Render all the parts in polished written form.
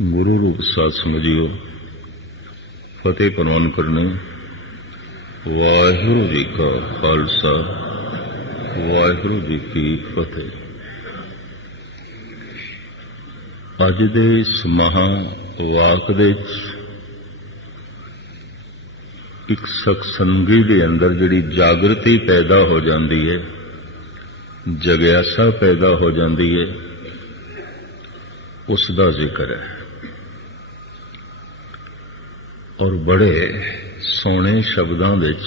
गुरु रूप साध समझियो फतेह प्रवान करने। वाहिगुरु जी का खालसा वाहिगुरु जी की फतेह। अज दे इस महा वाक दे एक सत्संगी दे अंदर जिहड़ी जागृति पैदा हो जाती है, जग्यासा पैदा हो जाती है, उसका जिक्र है। और बड़े सोहने शब्दों विच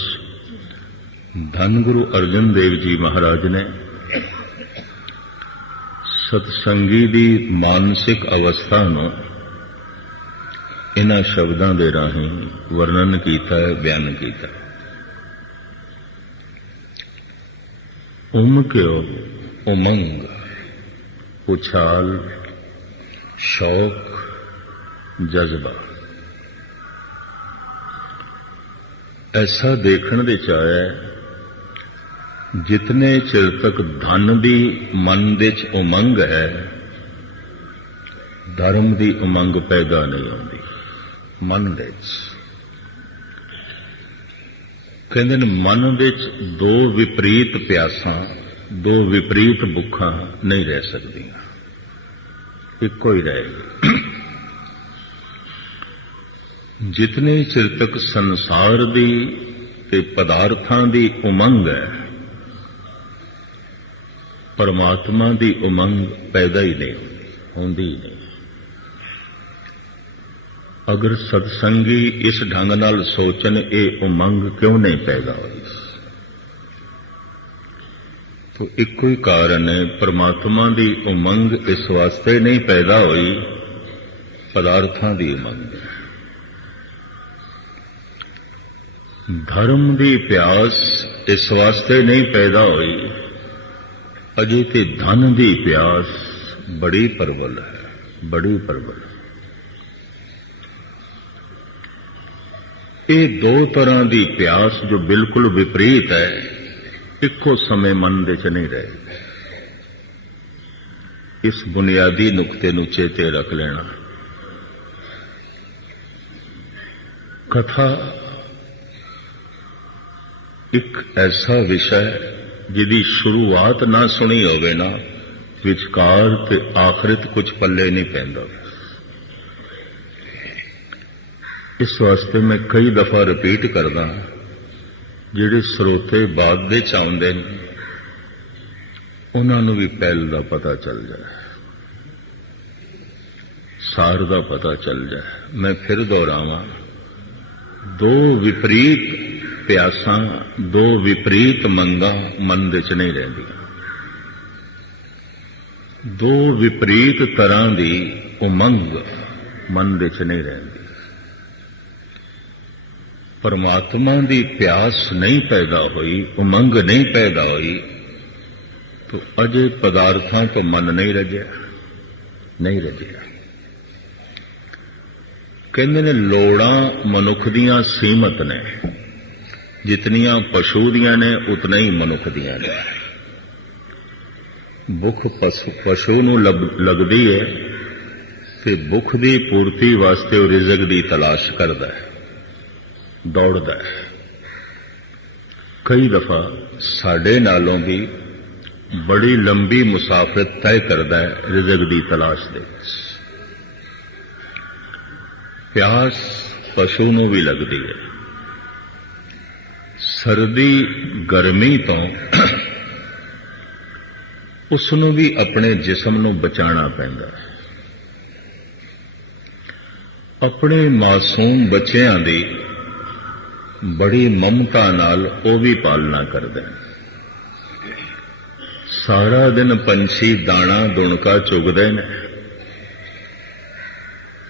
धन गुरु अर्जन देव जी महाराज ने सत्संगी की मानसिक अवस्था नूं इन्हां शब्दों के राही वर्णन किया है, बयान किया। उमक्यो उमंग, उछाल, शौक, जज्बा ऐसा देखने दे आया है जितने चिर तक धन की मन दे उमंग है, धर्म की उमंग पैदा नहीं होती। मन दे कहते हैं मन विच दो विपरीत प्यासा, दो विपरीत भुखा नहीं रह सकदियां, इको ही रहेगा। जितने चिर तक संसार दी ते पदार्थां दी उमंग है, परमात्मा दी उमंग पैदा ही नहीं होंदी ही नहीं। अगर सत्संगी इस ढंग नाल सोचन ये उमंग क्यों नहीं पैदा हुई, तो इको ही कारण है, परमात्मा दी उमंग इस वास्ते नहीं पैदा हुई, पदार्थां दी उमंग। धर्म की प्यास इस वास्ते नहीं पैदा हुई, अजे ते धन की प्यास बड़ी प्रबल है, बड़ी प्रबल। ये दो तरह की प्यास जो बिल्कुल विपरीत है, इको समय मन दे च नहीं रहे। इस बुनियादी नुकते नूं चेते रख लेना। कथा एक ऐसा विषय जिहदी शुरुआत ना सुनी होवे ना, विचकार ते आखिरत कुछ पल्ले नहीं पैंदा। इस वास्ते मैं कई दफा रिपीट करदा, जिहड़े स्रोते बाद दे चाहुंदे ने उन्हां नूं भी पहल दा पता चल जाए, सार दा पता चल जाए। मैं फिर दोहरावां, दो विपरीत प्यासा, दो विपरीत मंगा मन दे च नहीं रहिंदी। दो विपरीत तरह की उमंग मन दे च नहीं रहिंदी। परमात्मा की प्यास नहीं पैदा हुई, उमंग नहीं पैदा हुई, तो अजे पदार्थां तो मन नहीं रजिया, नहीं रजिया। कहते ने लोड़ां मनुख दियां सीमत ने, जितनियां पशु दियां ने उतना ही मनुख दियां ने। भुख पशु नूं लगदी है ते भुख की पूर्ति वास्ते वो रिजक की तलाश करदा है, दौड़दा है। कई दफा साडे नालों भी बड़ी लंबी मुसाफरत तय करदा है रिजक की तलाश दे। प्यास पशु नूं भी लगदी है। सर्दी गर्मी तो उसनों भी अपने जिसम नूं बचाना पैंदा है। अपने मासूम बच्चों की बड़ी ममता नाल वो भी पालना करते हैं। सारा दिन पंछी दाना दुणका चुगदे ने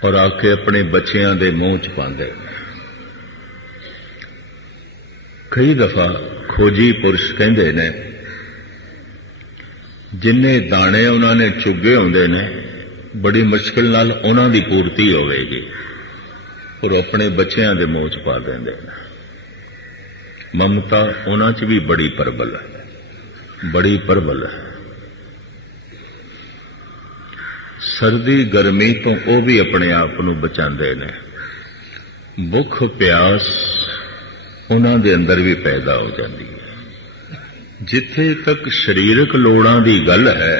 और आके अपने बच्चों के मुंह च पाते हैं। कई दफा खोजी पुरुष कहते ने जिन्ने दाने उन्होंने चुगे होंदे ने बड़ी मुश्किल नाल उन्हां दी पूर्ति होवेगी और अपने बच्चों के मुंह च पा देंदे ने। ममता उन्हां च भी बड़ी प्रबल है, बड़ी प्रबल है। ਸਰਦੀ ਗਰਮੀ ਤੋਂ ਉਹ ਵੀ ਆਪਣੇ ਆਪ ਨੂੰ ਬਚਾਉਂਦੇ ਨੇ। ਭੁੱਖ ਪਿਆਸ ਉਹਨਾਂ ਦੇ ਅੰਦਰ ਵੀ ਪੈਦਾ ਹੋ ਜਾਂਦੀ ਹੈ। ਜਿੱਥੇ ਤੱਕ ਸਰੀਰਕ ਲੋੜਾਂ ਦੀ ਗੱਲ ਹੈ,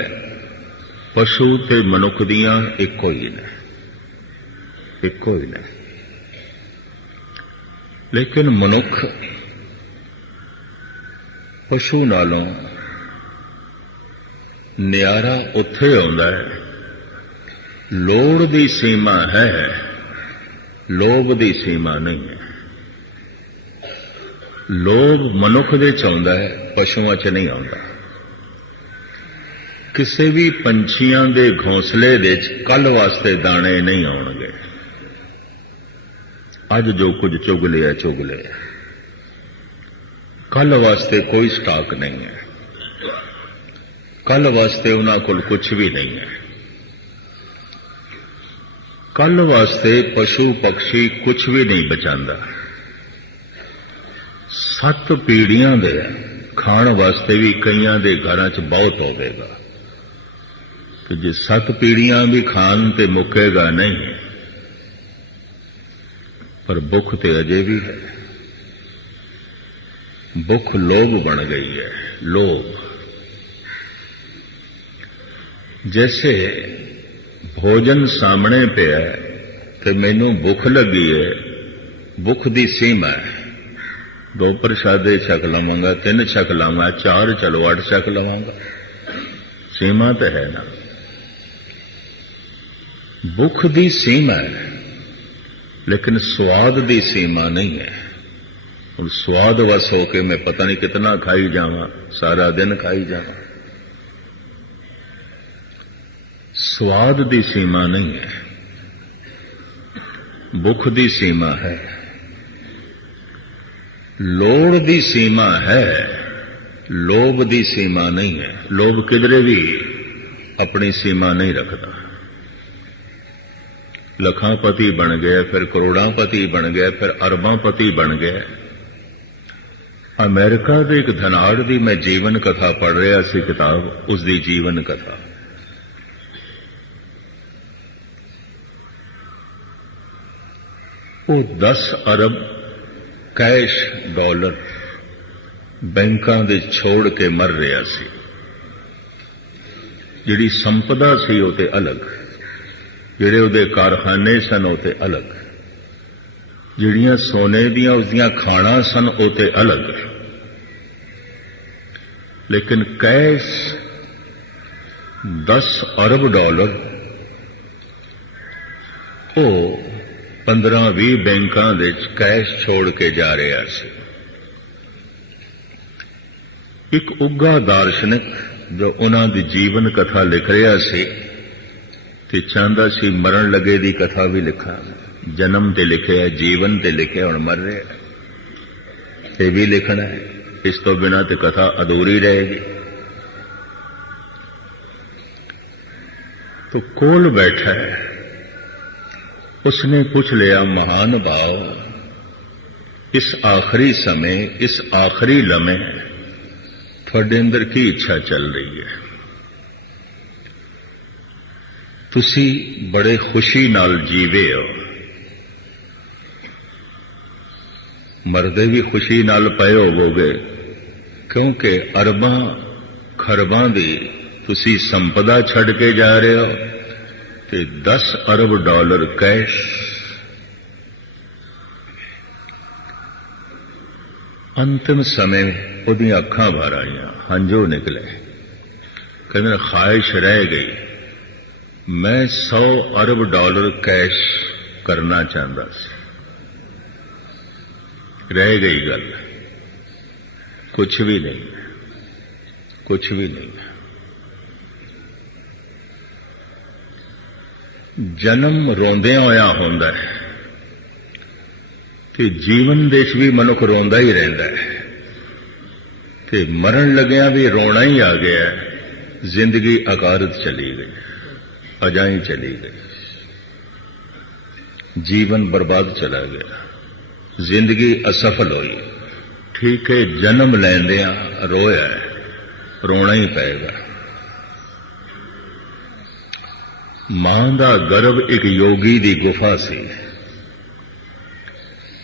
ਪਸ਼ੂ ਤੇ ਮਨੁੱਖ ਦੀਆਂ ਇੱਕੋ ਹੀ ਨੇ, ਇੱਕੋ ਹੀ ਨੇ। ਲੇਕਿਨ ਮਨੁੱਖ ਪਸ਼ੂ ਨਾਲੋਂ ਨਿਆਰਾ ਉੱਥੇ ਆਉਂਦਾ ਹੈ, ਲੋੜ ਦੀ ਸੀਮਾ ਹੈ, ਲੋਭ ਦੀ ਸੀਮਾ ਨਹੀਂ ਹੈ। ਲੋਭ ਮਨੁੱਖ ਦੇ ਚ ਆਉਂਦਾ ਹੈ, ਪਸ਼ੂਆਂ ਚ ਨਹੀਂ ਆਉਂਦਾ। ਕਿਸੇ ਵੀ ਪੰਛੀਆਂ ਦੇ ਘੋਂਸਲੇ ਦੇ ਚ ਕੱਲ ਵਾਸਤੇ ਦਾਣੇ ਨਹੀਂ ਆਉਣਗੇ। ਅੱਜ ਜੋ ਕੁਝ ਚੁਗ ਲਿਆ ਚੁਗ ਲਿਆ, ਕੱਲ ਵਾਸਤੇ ਕੋਈ ਸਟਾਕ ਨਹੀਂ ਹੈ, ਕੱਲ ਵਾਸਤੇ ਉਹਨਾਂ ਕੋਲ ਕੁਝ ਵੀ ਨਹੀਂ ਹੈ। ਕੱਲ ਵਾਸਤੇ ਪਸ਼ੂ ਪਕਸ਼ੀ ਕੁਝ ਵੀ ਨਹੀਂ ਬਚਾਉਂਦਾ। 7 ਪੀੜ੍ਹੀਆਂ ਦੇ ਖਾਣ ਵਾਸਤੇ ਵੀ ਕਈਆਂ ਦੇ ਘਰਾਂ 'ਚ ਬਹੁਤ ਹੋਵੇਗਾ ਕਿ ਜੇ 7 ਪੀੜ੍ਹੀਆਂ ਵੀ ਖਾਣ ਤੇ ਮੁੱਕੇਗਾ ਨਹੀਂ। ਪਰ ਭੁੱਖ ਤੇ ਅਜੇ ਵੀ ਹੈ। ਭੁੱਖ ਲੋਭ ਬਣ ਗਈ ਹੈ, ਲੋਭ। जैसे भोजन सामने पे है कि मैनू भुख लगी है, भुख दी सीमा है। 2 प्रसादे छक लवांगा, 3 छक लवांगा, 4 चलो 8 छक लवांगा, सीमा तो है ना। भुख दी सीमा है, लेकिन स्वाद दी सीमा नहीं है। और स्वाद वस होके मैं पता नहीं कितना खाई जावां, सारा दिन खाई जावां। स्वाद दी सीमा नहीं है, भुख दी सीमा है। लोड़ दी सीमा है, लोभ दी सीमा नहीं है। लोभ किधरे भी अपनी सीमा नहीं रखता। लखापति बन गया, फिर करोड़ापति बन गया, फिर अरबापति बन गया। अमेरिका के एक धनाड़ की मैं जीवन कथा पढ़ रहा सी, किताब उसकी जीवन कथा। वो 10 अरब कैश डॉलर बैंकां दे छोड़ के मर रहा सी। जिहड़ी संपदा सी वो ते अलग, जिहड़े उहदे कारखाने सन वो ते अलग, जिहड़ियां सोने दियां उसदियां खाना सन वो ते अलग। लेकिन कैश 10 अरब डॉलर वो 15-20 बैंकां दे कैश छोड़ के जा रहा सी। एक उग्गा दार्शनिक जो उन्हां दी जीवन कथा लिख रहा सी ते चाहता सी मरण लगे दी कथा भी लिखा। जन्म ते लिखे, जीवन ते लिखे, हुण मर रहा, ये भी लिखना है। इस तो बिना ते कथा अधूरी रहेगी। तो कोल बैठा है, उसने पूछ लिया, महान भाव, इस आखिरी समय, इस आखिरी लम्हे थोड़े अंदर की इच्छा चल रही है? तुसी बड़े खुशी नाल जीवे हो, मरदे भी खुशी नाल पए होवोगे, क्योंकि अरबां खरबां दी तुसी संपदा छड़ के जा रहे हो ते 10 अरब डॉलर कैश। अंतिम समय उहदी अखां भर आईयां, हंझू निकले। कहंदे ख्वाहिश रह गई, मैं 100 अरब डॉलर कैश करना चाहता सी, रह गई गल। कुछ भी नहीं, कुछ भी नहीं। जन्म रोंदिया होया होंदा है ते जीवन देश भी मनुख रोंदा ही रहिंदा है ते मरण लग्या भी रोना ही आ गया है। जिंदगी अकारत चली गई, अजाई चली गई, जीवन बर्बाद चला गया, जिंदगी असफल हुई। ठीक है, जन्म लैंदिया रोया है, रोना ही पेगा। मां दा गर्भ एक योगी दी गुफा सी।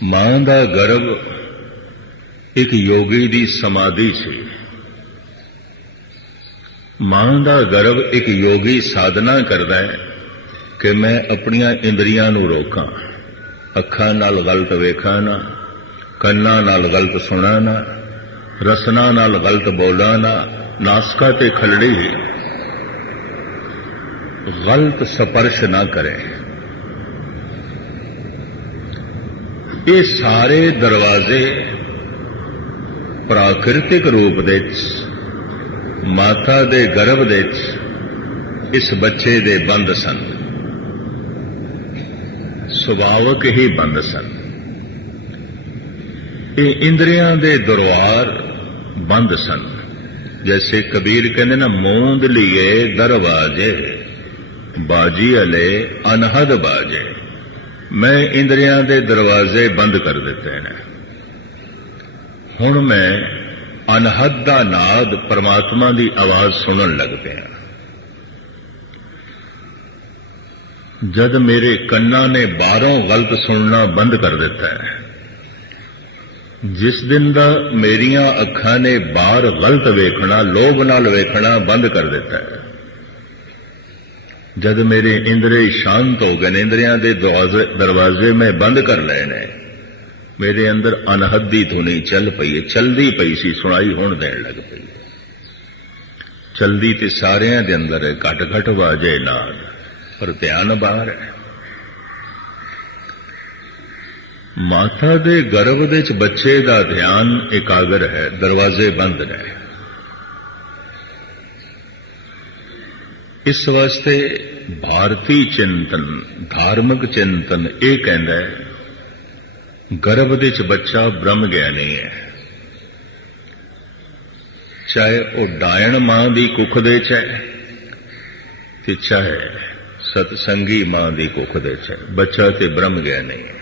मां दा गर्भ एक योगी दी समाधि सी। मां दा गर्भ एक योगी साधना करदा है कि मैं अपनियां इंद्रियां नूं रोकां, अखां नाल गलत वेखां ना, कन्नां नाल गलत सुणां ना, रसना नाल गलत बोलां ना, नासका ते खलड़ी गलत स्पर्श ना करे। ये सारे दरवाजे प्राकृतिक रूप दे माता दे गर्भ दे इस बच्चे दे बंद सन, सुभावक ही बंद सन। ये इंद्रियां दे दरबार बंद सन। जैसे कबीर कहते ना, मूंद लिए दरवाजे बाजी अले अनहद बाजे। मैं इंद्रियां दे दरवाजे बंद कर दिते हैं। हुण मैं अनहद दा नाद परमात्मा दी आवाज सुनन लग पिया। जद मेरे कन्ना ने बाहरों गलत सुनना बंद कर दिता है, जिस दिन दा मेरियां अखां ने बाहर गलत वेखना, लोभ नाल वेखना बंद कर दिता है, जद मेरे इंद्रिय शांत हो गए, इंद्रियां दे दरवाजे में बंद कर लए ने, मेरे अंदर अनहद दी धुनी चल पई, चलदी पई सी, सुनाई हुण देण लग पई। चलदी ते सारियां दे अंदर है, घट घट वाजे नाद, पर ध्यान बाहर है। माता दे गर्भ दे च बच्चे दा ध्यान एकाग्र है, दरवाजे बंद ने। इस वास्ते भारती चिंतन, धार्मिक चिंतन यह कहता है, गर्भ दे च बच्चा ब्रह्म ज्ञानी है। चाहे वह डायण मां दी कुख दे च है, ते चाहे सतसंगी मां दी कुख दे च है, बच्चा ते ब्रह्म ज्ञानी है।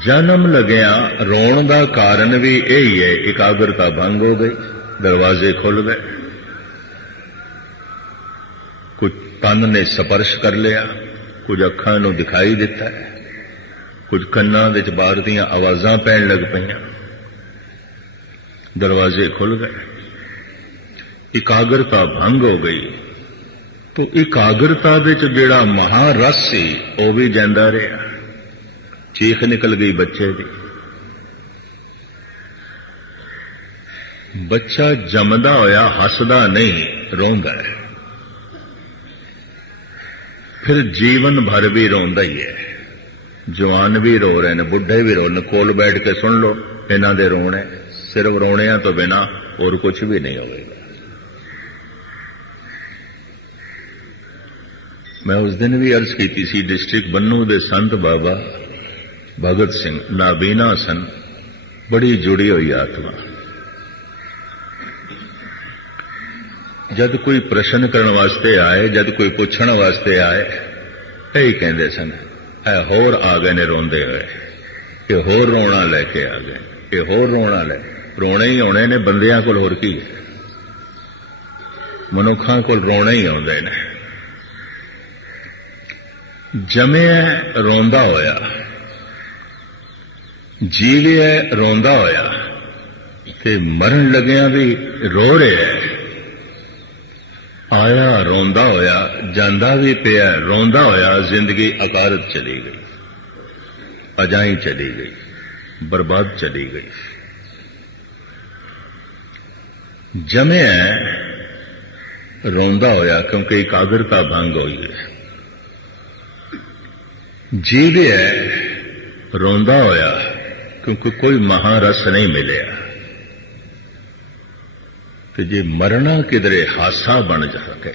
जन्म लग्या रोण का कारण भी यही है, एकाग्रता भंग हो गई, दरवाजे खुल गए। कुछ तन ने स्पर्श कर लिया, कुछ अखां नूं दिखाई दिता है, कुछ कन्नां दे च बाहर दीयां आवाज़ां पैण लग पईयां, दरवाजे खुल गए, एकाग्रता भंग हो गई। तो एकाग्रता दे च जिहड़ा महारस सी वह भी जांदा रहा, चीख निकल गई बच्चे की। बच्चा जमदा होया हसदा नहीं, रोंदा है, फिर जीवन भर भी रोंदा ही है। जवान भी रो रहे हैं, बुढ़े भी रो रहे, कोल बैठ के सुन लो इन्हां दे रोने, सिर्फ रोने तो बिना और कुछ भी नहीं होगा। मैं उस दिन भी अर्ज की सी, डिस्ट्रिक्ट बन्नू दे संत बाबा भगत सिंह नाबीना सन, बड़ी जुड़ी हुई आत्मा। जद कोई प्रश्न करने वास्ते आए, जद कोई पूछने वास्ते आए, यही कहते सन, होर आ गए ने रोंदे हुए, ये होर रोना लैके आ गए, ये होर रोना ले, रोने ही आने ने, बंदियां कोल होर की है, मनुखां कोल रोने ही आउंदे ने। जमिया रोंदा होया, जीविया रोंदा होया, ते मरण लग्या भी रो रहा है। आया रोंदा होया, जांदा भी पिया रोंदा होया, जिंदगी अकारत चली गई, अजाई चली गई, बर्बाद चली गई। जमिया रोंदा होया क्योंकि एकाग्रता भंग हुई है। जीविया रोंदा होया क्योंकि कोई महारस नहीं मिलिया। तो जे मरना किधरे हासा बन सके,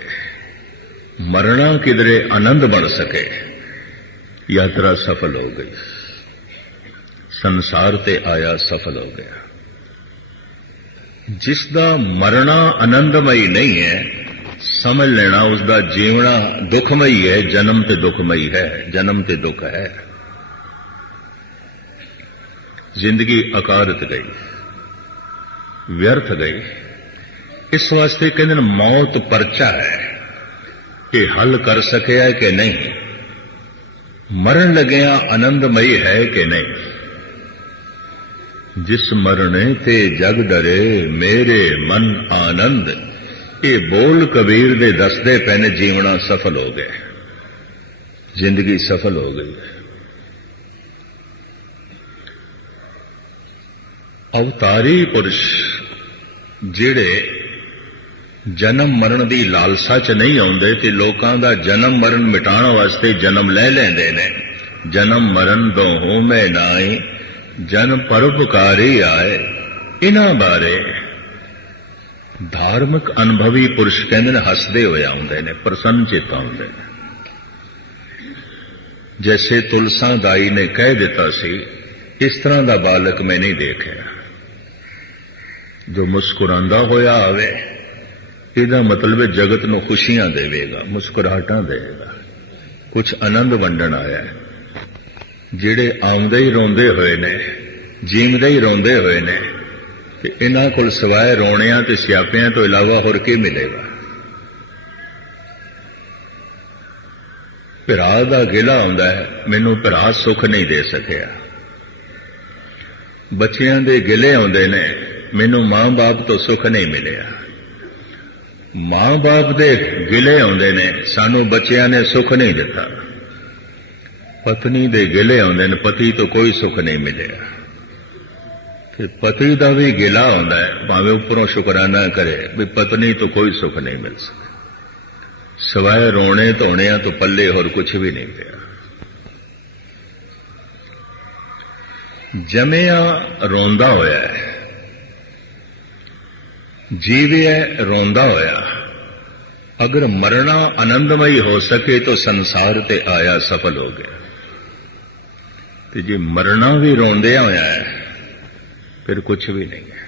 मरना किधरे आनंद बन सके, यात्रा सफल हो गई, संसार ते आया सफल हो गया। जिसदा मरना आनंदमयी नहीं है, समझ लेना उसका जीवना दुखमयी है, जन्म ते दुखमयी है, जन्म ते दुख है। जिंदगी अकारत गई, व्यर्थ गई। इस वास्ते कहते मौत परचा है कि हल कर सकिया कि नहीं, मरण लग्या आनंदमयी है कि नहीं। जिस मरने ते जग डरे मेरे मन आनंद, ये बोल कबीर दे दसदे पैने जीवना सफल हो गया, जिंदगी सफल हो गई। अवतारी पुरुष जिहड़े जन्म मरण की लालसा च नहीं आउंदे ते लोकां दा जन्म मरण मिटाण वास्ते जन्म ले लैंदे ने। जन्म मरण दोहों में नाई जन परोपकारी आए। इन्हां बारे धार्मिक अनुभवी पुरुष कहंदे ने हसदे होए आउंदे ने, प्रसन्न चित आउंदे ने। जैसे तुलसा दाई ने कह दिता सी, इस तरह का बालक मैं नहीं देखा जो मुस्कुरांदा होया आवे। ਇਹਦਾ मतलब है जगत ਨੂੰ खुशियां देवेगा, मुस्कुराहटां देगा, कुछ आनंद वंडण आया है। ਜਿਹੜੇ ਆਉਂਦੇ ਹੀ ਰੋਂਦੇ ਹੋਏ ਨੇ, ਜੀਵਦੇ ਹੀ ਰੋਂਦੇ ਹੋਏ ਨੇ, ਤੇ ਇਹਨਾਂ ਕੋਲ ਸਿਵਾਏ ਰੋਣਿਆਂ ਤੇ ਸਿਆਪਿਆਂ ਤੋਂ ਇਲਾਵਾ ਹੋਰ ਕੀ ਮਿਲੇਗਾ। ਭਰਾ ਦਾ ਗਿਲਾ ਹੁੰਦਾ ਹੈ, ਮੈਨੂੰ ਭਰਾ ਸੁੱਖ ਨਹੀਂ ਦੇ ਸਕਿਆ। ਬੱਚਿਆਂ ਦੇ ਗਿਲੇ ਆਉਂਦੇ ਨੇ, ਮੈਨੂੰ ਮਾਂ-ਬਾਪ ਤੋਂ ਸੁੱਖ ਨਹੀਂ ਮਿਲਿਆ। मां-बाप दे गिले आउंदे ने, सानू बच्चियां ने सुख नहीं दिता। पत्नी दे गिले आउंदे ने, पति तो कोई सुख नहीं मिलिया। फिर पति दा भी गिला आउंदा है, भावें उपरों शुकराना करे भी पत्नी तो कोई सुख नहीं मिल सका, सिवाय रोने धोने तो पल्ले होर कुछ भी नहीं पिया। जमिया रोंदा होया है, जीविया रोंदा होया। अगर मरना आनंदमयी हो सके तो संसार ते आया सफल हो गया। ते जे मरना भी रोंदिया होया है, फिर कुछ भी नहीं है,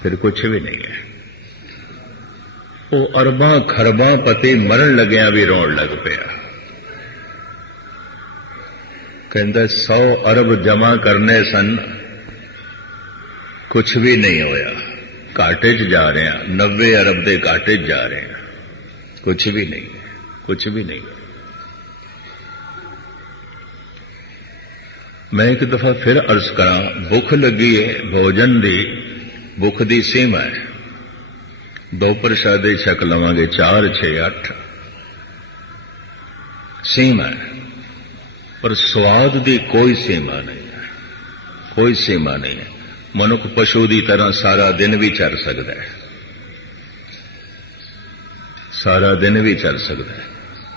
फिर कुछ भी नहीं है। वो अरबां खरबां पति मरण लग्या भी रोन लग पिया। कहंदा 100 अरब जमा करने सन, कुछ भी नहीं होया, घाटे च जा रहे हैं। 90 अरब के घाटे च जा रहे हैं, कुछ भी नहीं है, कुछ भी नहीं है। मैं एक दफा फिर अर्ज करा, भुख लगी है, भोजन की भुख की सीमा है। 2 प्रसादे छक लवांगे, 4, 6, 8 सीमा है, पर स्वाद की कोई सीमा नहीं है, कोई सीमा नहीं है। मनुख पशु की तरह सारा दिन भी चल सकता है, सारा दिन भी चल सकता है।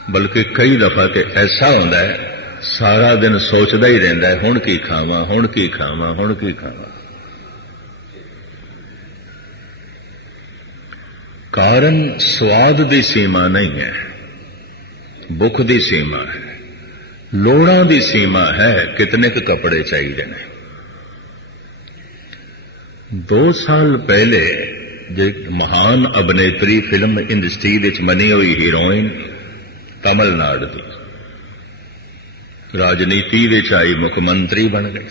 बल्कि कई दफा तो ऐसा होता है, सारा दिन सोचता ही रहता है, हुण की खावां, हुण की खावां, हुण की खावां। कारण स्वाद की सीमा नहीं है, भुख की सीमा है, लोड़ां की सीमा है। कितने क कपड़े चाहिए ने। 2 साल पहले जो महान अभिनेत्री फिल्म इंडस्ट्री विच मनी हुई हीरोइन तमिलनाडु की राजनीति विच आई, मुख्यमंत्री बन गए।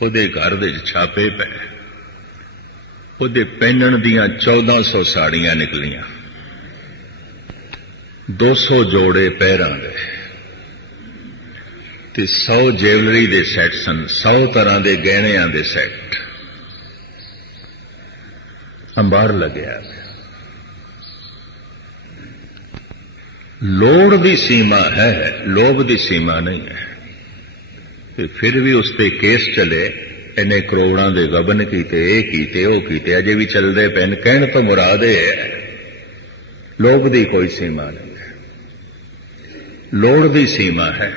उहदे घर दे छापे पै, उहदे पहनण दियां 1400 साड़ियां निकलियां, 200 जोड़े पैरां दे ते 100 ज्वैलरी दे सैट सन, 100 तरह के गहणियां दे सैट। अंबार लग्या। लोड़ की सीमा है, लोभ की सीमा नहीं है। फिर भी उस पर केस चले, इन्हें करोड़ों के गबन कीते, वो कीते, अजे भी चलते पैन। कहने तो मुराद है, लोभ की कोई सीमा नहीं है, लोड़ की सीमा है।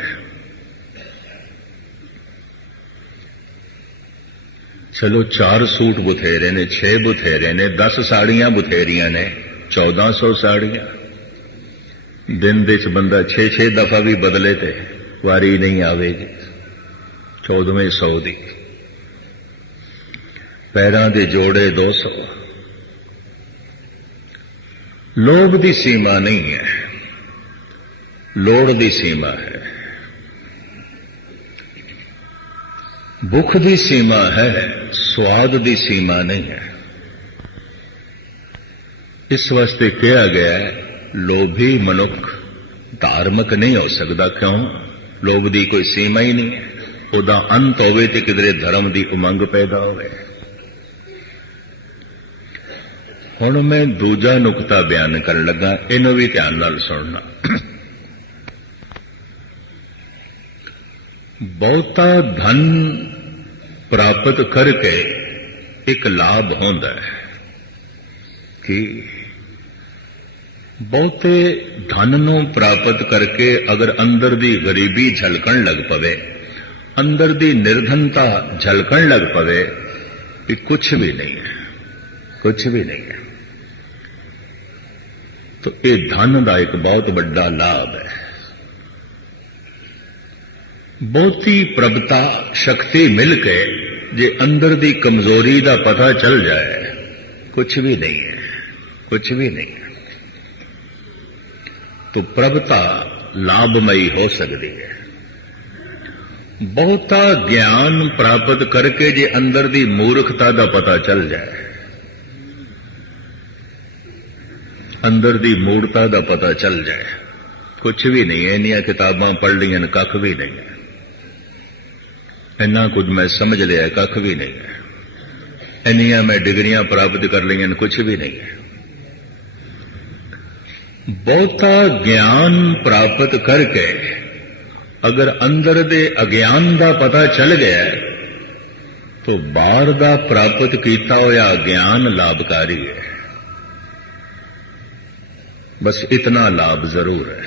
चलो 4 सूट बुथेरे ने, 6 बुथेरे ने, 10 साड़ियां बुथेरियां ने, 1400 साड़ियां। दिन दे च बंदा 6-6 दफा भी बदले थे वारी नहीं आवेगी। 14वें 100 दी। पैरां दे जोड़े 200। लोभ की सीमा नहीं है, लोड़ की सीमा है। भुख की सीमा है, स्वाद की सीमा नहीं है। इस वास्ते कहा गया है लोभी मनुख धार्मिक नहीं हो सकता। क्यों? लोभ की कोई सीमा ही नहीं है। ਉਹਦਾ अंत होवे ते किधरे धर्म की उमंग पैदा होवे। हुण मैं दूजा नुकता बयान कर लगा, इनू भी ध्यान नाल सुनना। बहुता धन प्राप्त करके एक लाभ होंदा है कि बहुते धन नूं प्राप्त करके अगर अंदर दी गरीबी झलकण लग पवे, अंदर दी निर्धनता झलकण लग पवे कि कुछ भी नहीं है, कुछ भी नहीं है, तो ये धन का एक बहुत बड़ा लाभ है। बहुती प्रभुता शक्ति मिलके जे अंदर दी कमजोरी का पता चल जाए, कुछ भी नहीं है, कुछ भी नहीं है, तो प्रभुता लाभमयी हो सकती है। बहुता ज्ञान प्राप्त करके जे अंदर दी मूर्खता का पता चल जाए, अंदर दी मूर्खता का पता चल जाए, कुछ भी नहीं है। इन्नियां किताबां पढ़ लियां कख भी नहीं है, इन्ना कुछ मैं समझ लिया कख भी नहीं है, इन्नियां मैं डिग्रियां प्राप्त कर लियां कुछ भी नहीं है। बहुता ज्ञान प्राप्त करके अगर अंदर दे अज्ञान का पता चल गया तो बाहर का प्राप्त किया होया ज्ञान लाभकारी है। बस इतना लाभ जरूर है।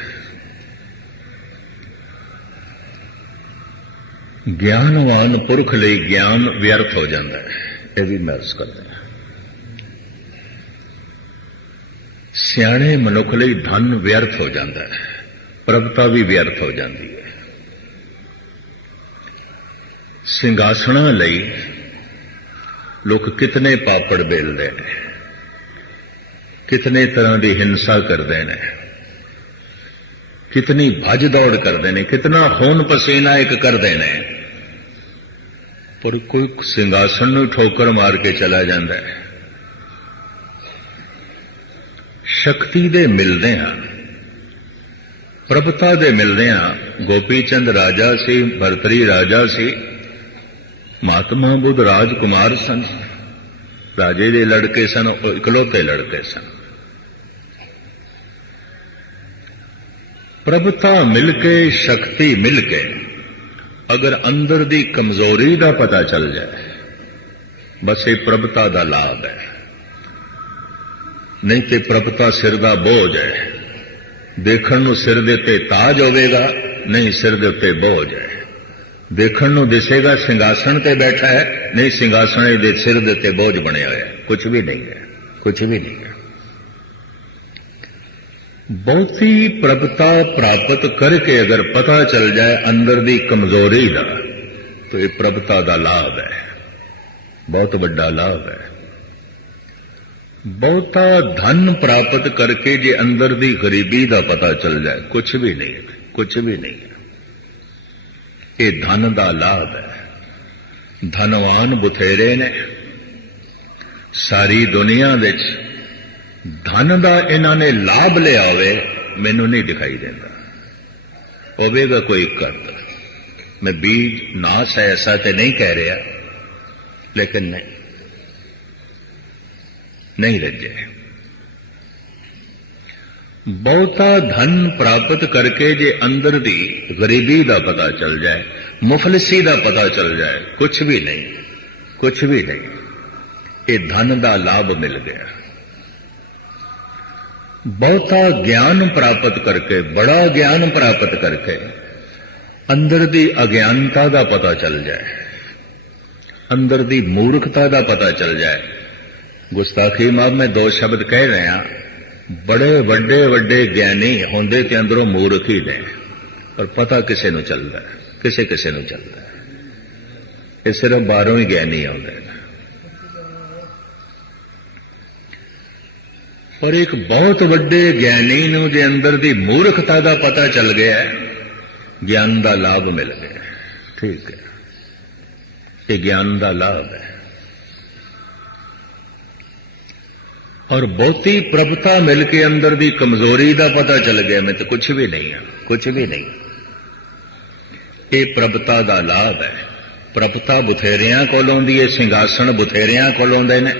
ज्ञानवान पुरख लिए ज्ञान व्यर्थ हो जाता है, यह भी महसूस करते हैं। सियाणे मनुख लिए धन व्यर्थ हो जाता है, प्रभुता भी व्यर्थ हो जाती है। सिंघासना लई लोग कितने पापड़ बेलते हैं, कितने तरह की हिंसा करते हैं, कितनी भज दौड़ करते हैं, कितना खून पसीना एक करते हैं, पर कोई सिंघासन नूं ठोकर मार के चला जाता है। शक्ति दे मिलदे हां, प्रभुता दे मिलदे हां। गोपी चंद राजा सी, भरतरी राजा सी, महात्मा बुद्ध राजकुमार सन, राजे दे लड़के सन, इकलौते लड़के सन। प्रभुता मिलके, शक्ति मिलके अगर अंदर दी कमजोरी का पता चल जाए, बस ये प्रभुता का लाभ है। नहीं तो प्रभुता सिर का बोझ है। देखण नूं सिर दे उत्ते ताज होवेगा, नहीं सिर दे उत्ते बोझ है। देखण नूं दिसेगा सिंघासन ते बैठा है, नहीं सिंघासन दे सिर दे उत्ते बोझ बने हुए है। कुछ भी नहीं है, कुछ भी नहीं है। बहुती प्रभुता प्राप्त करके अगर पता चल जाए अंदर दी कमजोरी का, तो ये प्रभुता का लाभ है, बहुत बड़ा लाभ है। बहुता धन प्राप्त करके जे अंदर दी गरीबी का पता चल जाए, कुछ भी नहीं है, कुछ भी नहीं है। ये धन का लाभ है। धनवान बुथेरे ने सारी दुनिया विच, धन का इन्होंने लाभ लिया होवे मैनू नहीं दिखाई देता। होवेगा कोई करता, मैं बीज नाश है ऐसा तो नहीं कह रहा, लेकिन नहीं रजे। बहुता धन प्राप्त करके जे अंदर दी गरीबी का पता चल जाए, मुफलिसी का पता चल जाए, कुछ भी नहीं, कुछ भी नहीं। ये धन का लाभ मिल गया। बहुता ज्ञान प्राप्त करके, बड़ा ज्ञान प्राप्त करके अंदर दी अज्ञानता का पता चल जाए, अंदर दी मूर्खता का पता चल जाए। गुस्ताखी माफ मैं दो शब्द कह रहा, बड़े वड्डे वड्डे ज्ञानी होंदे ते अंदरों मूर्ख ही ने, पर पता किसे नूं चलदा है, किसे किसे नूं चलदा है। ये सिर्फ बाहरों ही ज्ञानी आउंदे ने, पर एक बहुत वड्डे ज्ञानी नूं जे अंदर दी मूर्खता का पता चल गया है, ज्ञान का लाभ मिल गया। ठीक है, ये ज्ञान का लाभ है। और बहुती प्रभुता मिल के अंदर दी कमजोरी का पता चल गया मैं तो कुछ भी नहीं हाँ, कुछ भी नहीं। ये प्रभुता का लाभ है। प्रभुता बुथेरियां कोल आउंदी है, सिंघासन बुथेरियां कोल आउंदे ने,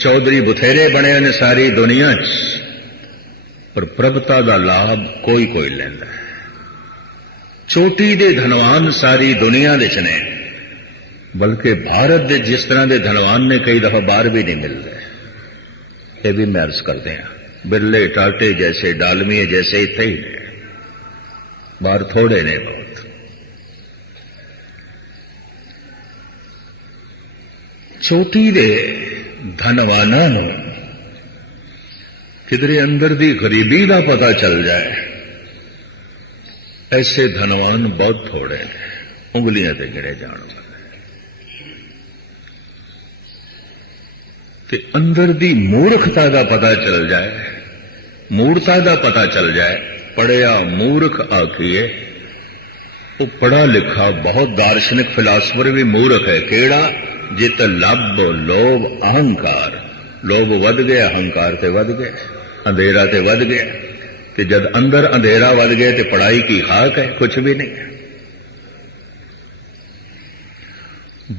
चौधरी बुथेरे बने ने सारी दुनिया च, पर प्रभुता का लाभ कोई कोई लैंदा है। चोटी दे धनवान सारी दुनिया विच ने, बल्कि भारत दे जिस तरह के धनवान ने कई दफा बाहर भी नहीं मिलते। ये भी मैं अर्ज करते हैं, बिरले टाटे जैसे डालमिए जैसे इतने ही ने, बाहर थोड़े ने बहुत। चोटी दे धनवाना किधरे अंदर दी गरीबी का पता चल जाए, ऐसे धनवान बहुत थोड़े ने, उंगलियां ते गिने जान वाले। ते अंदर दी मूर्खता का पता चल जाए, मूर्खता का पता चल जाए। पढ़िया मूर्ख आखिए, वो पढ़ा लिखा बहुत दार्शनिक फिलासफर भी मूर्ख है। केड़ा? जित लब लोभ अहंकार, लोभ वध गया, अहंकार ते वध गया, अंधेरा ते वध गया। ते जब अंदर अंधेरा वध गया तो पढ़ाई की खाक है, कुछ भी नहीं है।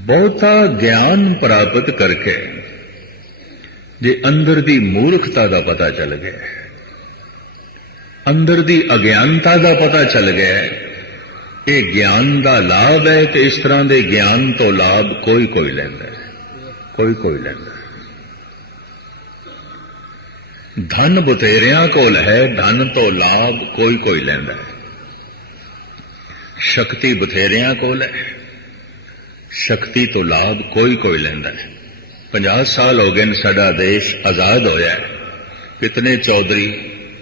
बहुता ज्ञान प्राप्त करके जे अंदर दी मूर्खता का पता चल गया, अंदर दी अज्ञानता का पता चल गया, ये ज्ञान का लाभ है। तो इस तरह के ज्ञान तो लाभ कोई कोई लैंदा है, कोई कोई लैंदा है। धन बुतेरियां कोल है, धन तो लाभ कोई कोई लैंदा है। शक्ति बुतेरियां कोल है, शक्ति तो लाभ कोई कोई लैंदा है। 50 साल हो गए साडा देश आजाद होया है, कितने चौधरी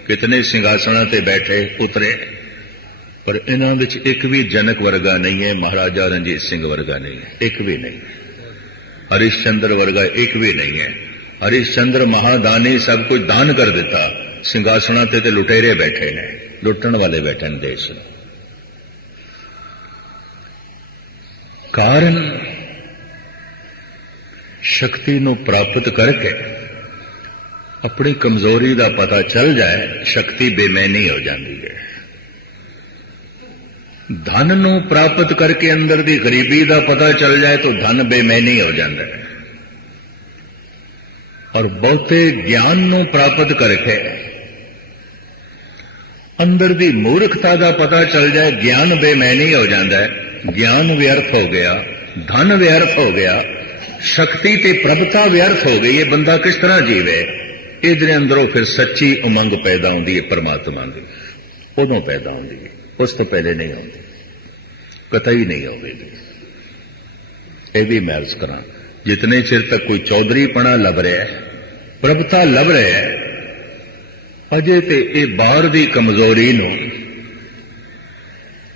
कितने सिंघासना ते बैठे उतरे, पर इन्हां विच एक भी जनक वर्गा नहीं है, महाराजा रणजीत सिंह वर्गा नहीं है, एक भी नहीं। हरिश्चंद्र वर्गा एक भी नहीं है। हरिश्चंद्र महादानी सब कुछ दान कर दिता, सिंघासना ते लुटेरे बैठे ने, लुटन वाले बैठे ने देश। कारण शक्ति नूं प्राप्त करके अपनी कमजोरी का पता चल जाए, शक्ति बेमैनी हो जाती है। धन नूं प्राप्त करके अंदर दी गरीबी का पता चल जाए तो धन बेमैनी हो जाता है। और बहुते ज्ञान नूं प्राप्त करके अंदर दी मूर्खता का पता चल जाए, ज्ञान बेमैनी हो जाता है। ज्ञान व्यर्थ हो गया, धन व्यर्थ हो गया, शक्ति ते प्रभुता व्यर्थ हो गई। ये बंदा किस तरह जीवे? इधर अंदरों फिर सच्ची उमंग पैदा होती है परमात्मा की, उदों पैदा होती है, उस तो पहले नहीं होती, कतई नहीं होगी। यह भी मैं अर्ज करा, जितने चिर तक कोई चौधरी पना लभ रहा है, प्रभुता लभ रहा है, अजे ते ये बाहर की कमजोरी नूं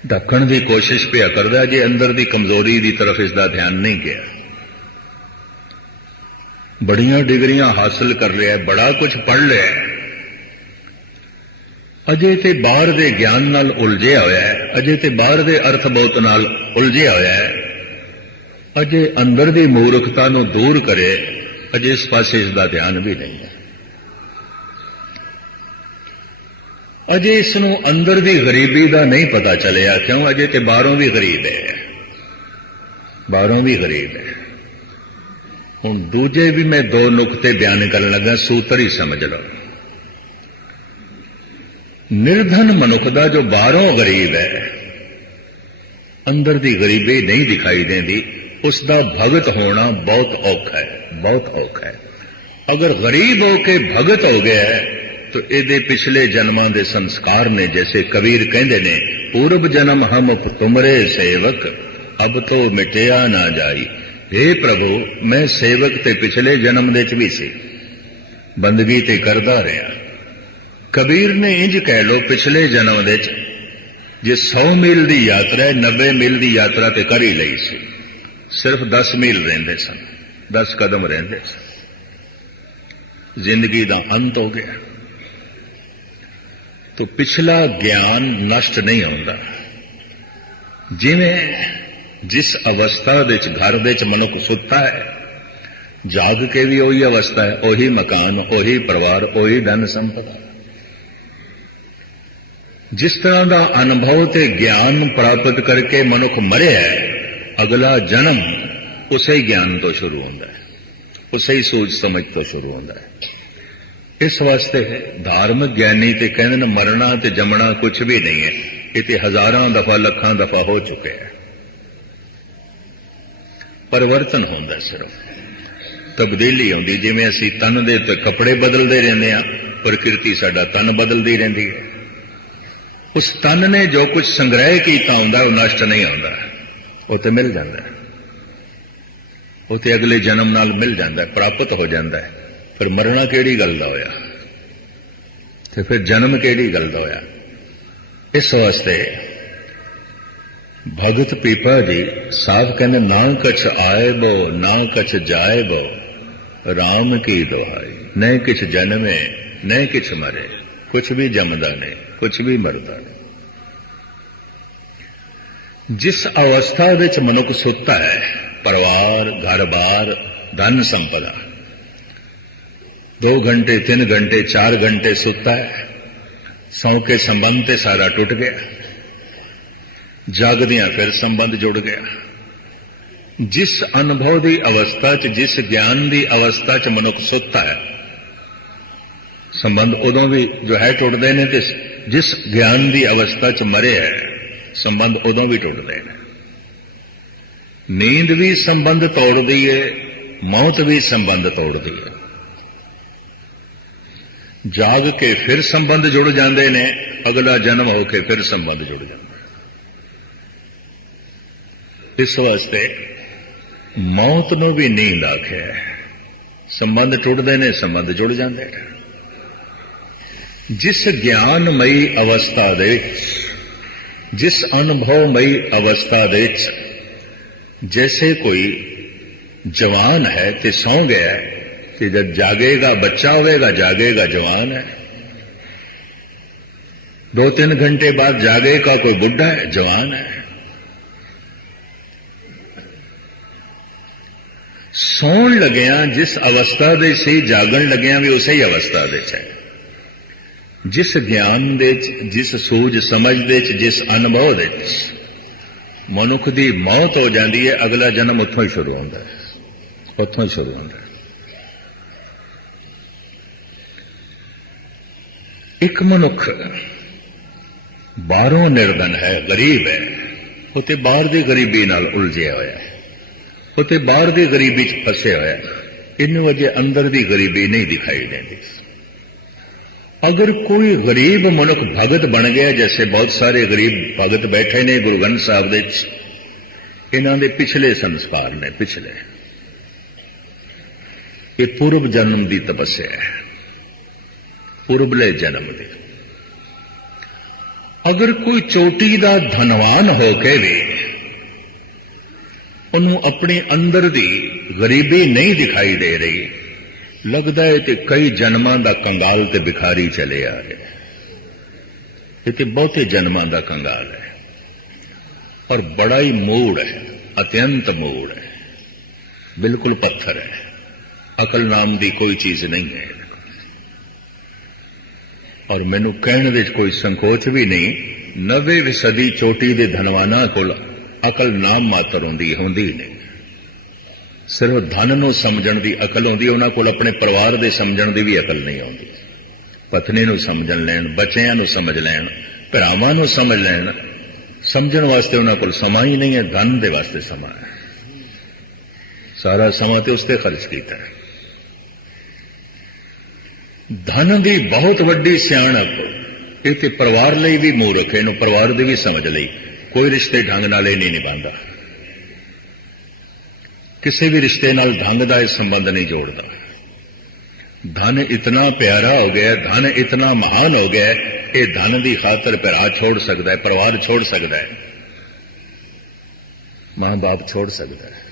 ढकण की कोशिश पिया करदा, जे अंदर की कमजोरी की तरफ इसका ध्यान नहीं गया। बड़ियां डिग्रियां हासिल कर रहा है, बड़ा कुछ पढ़ लिया है, अजे ते बाहर दे ज्ञान नाल उलझिया होया है, अजे ते बाहर दे अर्थबोध नाल उलझिया होया है, अजे अंदर दी मूर्खता नूं दूर करे, अजे इस पासे इसका ध्यान भी नहीं है। अजे इसनूं अंदर दी गरीबी का नहीं पता चलिया, क्यों? अजे ते बाहरों भी गरीब है, बाहरों भी गरीब है। हुण दूजे भी मैं 2 नुकते बयान करन लगा, सूत्र ही समझ लो। निर्धन मनुख दा जो बाहरों गरीब है, अंदर दी गरीबी नहीं दिखाई देती, उसका भगत होना बहुत औखा है, बहुत औखा है। अगर गरीब होके भगत हो गया है तो ये पिछले जन्मां दे संस्कार ने, जैसे कबीर कहते ने, पूर्व जन्म हम तुमरे सेवक अब तो मिटिया ना जाई। हे प्रभु, मैं सेवक ते पिछले जन्म दे भी सी, बंदगी ते करदा रहा। कबीर ने इंज कह लो, पिछले जन्म दे जे 100 मील की यात्रा है, 90 मील की यात्रा ते कर ही लई सी, सिर्फ 10 मील रहिंदे सन, 10 कदम रहिंदे सन। जिंदगी का अंत हो गया। तो पिछला ज्ञान नष्ट नहीं होता। जिवें जिस अवस्था घर मनुख सुता है, जाग के भी वही अवस्था है, वही मकान, वही परिवार, वही धन संपदा। जिस तरह का अनुभव ते ज्ञान प्राप्त करके मनुख मरे है, अगला जन्म उसे ज्ञान तो शुरू होता है, उसे ही सोच समझ तो शुरू होता है। इस वास्ते धार्मिक ज्ञानी ते कहते हैं मरना ते जमना कुछ भी नहीं है, ये हजारां दफा लखां दफा हो चुके हैं। परिवर्तन होता सिर्फ तब्दीली आती, जिवें असीं तन दे उत्ते कपड़े बदलते रहते हैं, प्रकृति साडा तन बदलती रहती है। उस तन ने जो कुछ संग्रह किया होंदा वो नष्ट नहीं होता, वो तो मिल जाता है, वो तो अगले जन्म नाल मिल जाता है, प्राप्त हो जाता है। फिर मरना केड़ी गल दा होया, ते फिर जन्म केड़ी गल दा होया। इस वास्ते भगत पीपा जी साहब कहने ना कछ आए बो ना कछ जाए बो, राम की दुहाई, न किछ जन्मे न किछ मरे, कुछ भी जमदा नहीं कुछ भी मरदा नहीं। जिस अवस्था विच मनुख सुता है, परिवार घर बार धन संपदा, 2 घंटे 3 घंटे 4 घंटे सुता है, सौ के संबंध ते सारा टुट गया, जागदियां फिर संबंध जुड़ गया। जिस अनुभव की अवस्था च, जिस ज्ञान की अवस्था च मनुख सुता है, संबंध उदों भी जो है टुटते हैं, तो जिस ज्ञान की अवस्था च मरे है, संबंध उदों भी टुटते हैं। नींद भी संबंध तोड़ती है, मौत भी संबंध तोड़ती है। जाग के फिर संबंध जुड़ जाते हैं, अगला जन्म होके फिर संबंध जुड़ जाता है। इस वास्ते मौत नूं भी नींद आखे, संबंध टुटते हैं संबंध जुड़ जाते हैं। जिस ज्ञानमयी अवस्था दे, जिस अनुभवमयी अवस्था दे, जैसे कोई जवान है तो सौ गया है, कि जब जागेगा बच्चा होगा, जागेगा जवान है, 2-3 घंटे बाद जागेगा कोई बुढ़ा है, जवान है। सौन लग्या जिस अवस्था दे से जागन लग्या भी उसे ही अवस्था दे है। जिस ज्ञान दे, जिस सूझ समझ दे, जिस अनुभव दे मनुख की मौत हो जाती है, अगला जन्म उत्थों ही शुरू होता है, उत्थों ही शुरू होता है। एक मनुख बाहरों निर्धन है, गरीब है, वो तो बाहर की गरीबी नाल उलझिया होया है, वो तो बाहर की गरीबी च फसिया होया, इन वजह अंदर की गरीबी नहीं दिखाई देती। अगर कोई गरीब मनुख भगत बन गया, जैसे बहुत सारे गरीब भगत बैठे ने गुरु ग्रंथ साहब दे, इन्हां दे पिछले संस्कार ने, पिछले ये पूर्व जन्म की तपस्या है, पूर्वले जन्म की। अगर कोई चोटी का धनवान होके भी उन्होंने अपने अंदर की गरीबी नहीं दिखाई दे रही, लगता है कि कई जन्मां का कंगाल ते भिखारी चले आ गए, ये बहुते जन्मां का कंगाल है और बड़ा ही मूड है, अत्यंत मूड है, बिल्कुल पत्थर है, अकल नाम की कोई चीज नहीं है। और मैनू कहने दे कोई संकोच भी नहीं, 90वीं सदी चोटी के धनवाना को अकल नाम मात्र होंदी नहीं, सिर्फ धन नूं समझण दी अकल होंदी, उन्हां कोल अपने परिवार दे समझण दी भी अकल नहीं होंदी। पत्नी नूं समझ लैण, बच्चिआं नूं समझ लैण, भरावां नूं समझ लैण, समझण वास्ते उन्हां कोल समा ही नहीं है, धन दे वास्ते समा है, सारा समा ते उसते खर्च कीता है। धन की बहुत वड्डी सियाणप ये तो परिवार लई भी मूर्ख है, इहनूं परिवार दी भी समझ लई, कोई रिश्ते ढंग नाल नहीं निभांदा, किसी भी रिश्ते नाल ढंग दा संबंध नहीं जोड़ता। धन इतना प्यारा हो गया, धन इतना महान हो गया, ये धन की खातर भरा छोड़ सकता है, परिवार छोड़ सकता है, मां बाप छोड़ सकता है।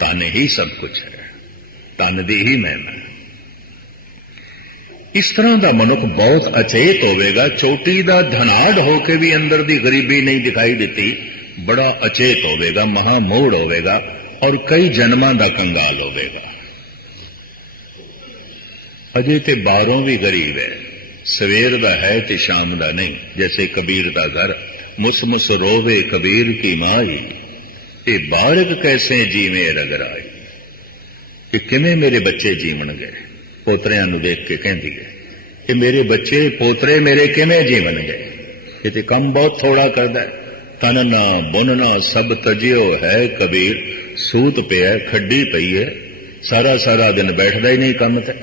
धन ही सब कुछ है, धन दी ही महिमा। इस तरह का मनुख बहुत अचेत होगा, चोटी का धनाढ़ होके भी अंदर की गरीबी नहीं दिखाई देती, बड़ा अचेत होगा, महामूढ़ होगा, और कई जन्मां दा कंगाल होवेगा। अजे ते बाहरों भी गरीब है, सवेर दा है ते शाम दा नहीं। जैसे कबीर दा घर, मुस मुस रोवे कबीर की माई, ये बारक कैसे जीवे रगराई। कि किमें मेरे बच्चे जीवणगे, पोतरियां नूं देख के कहंदी है कि मेरे बच्चे पोतरे मेरे किमें जीवणगे। ये ते काम बहुत थोड़ा करदा है। तनना बुनना सब तजियो है कबीर, सूत पिया खड्डी पई है, सारा सारा दिन बैठदा ही नहीं काम ते।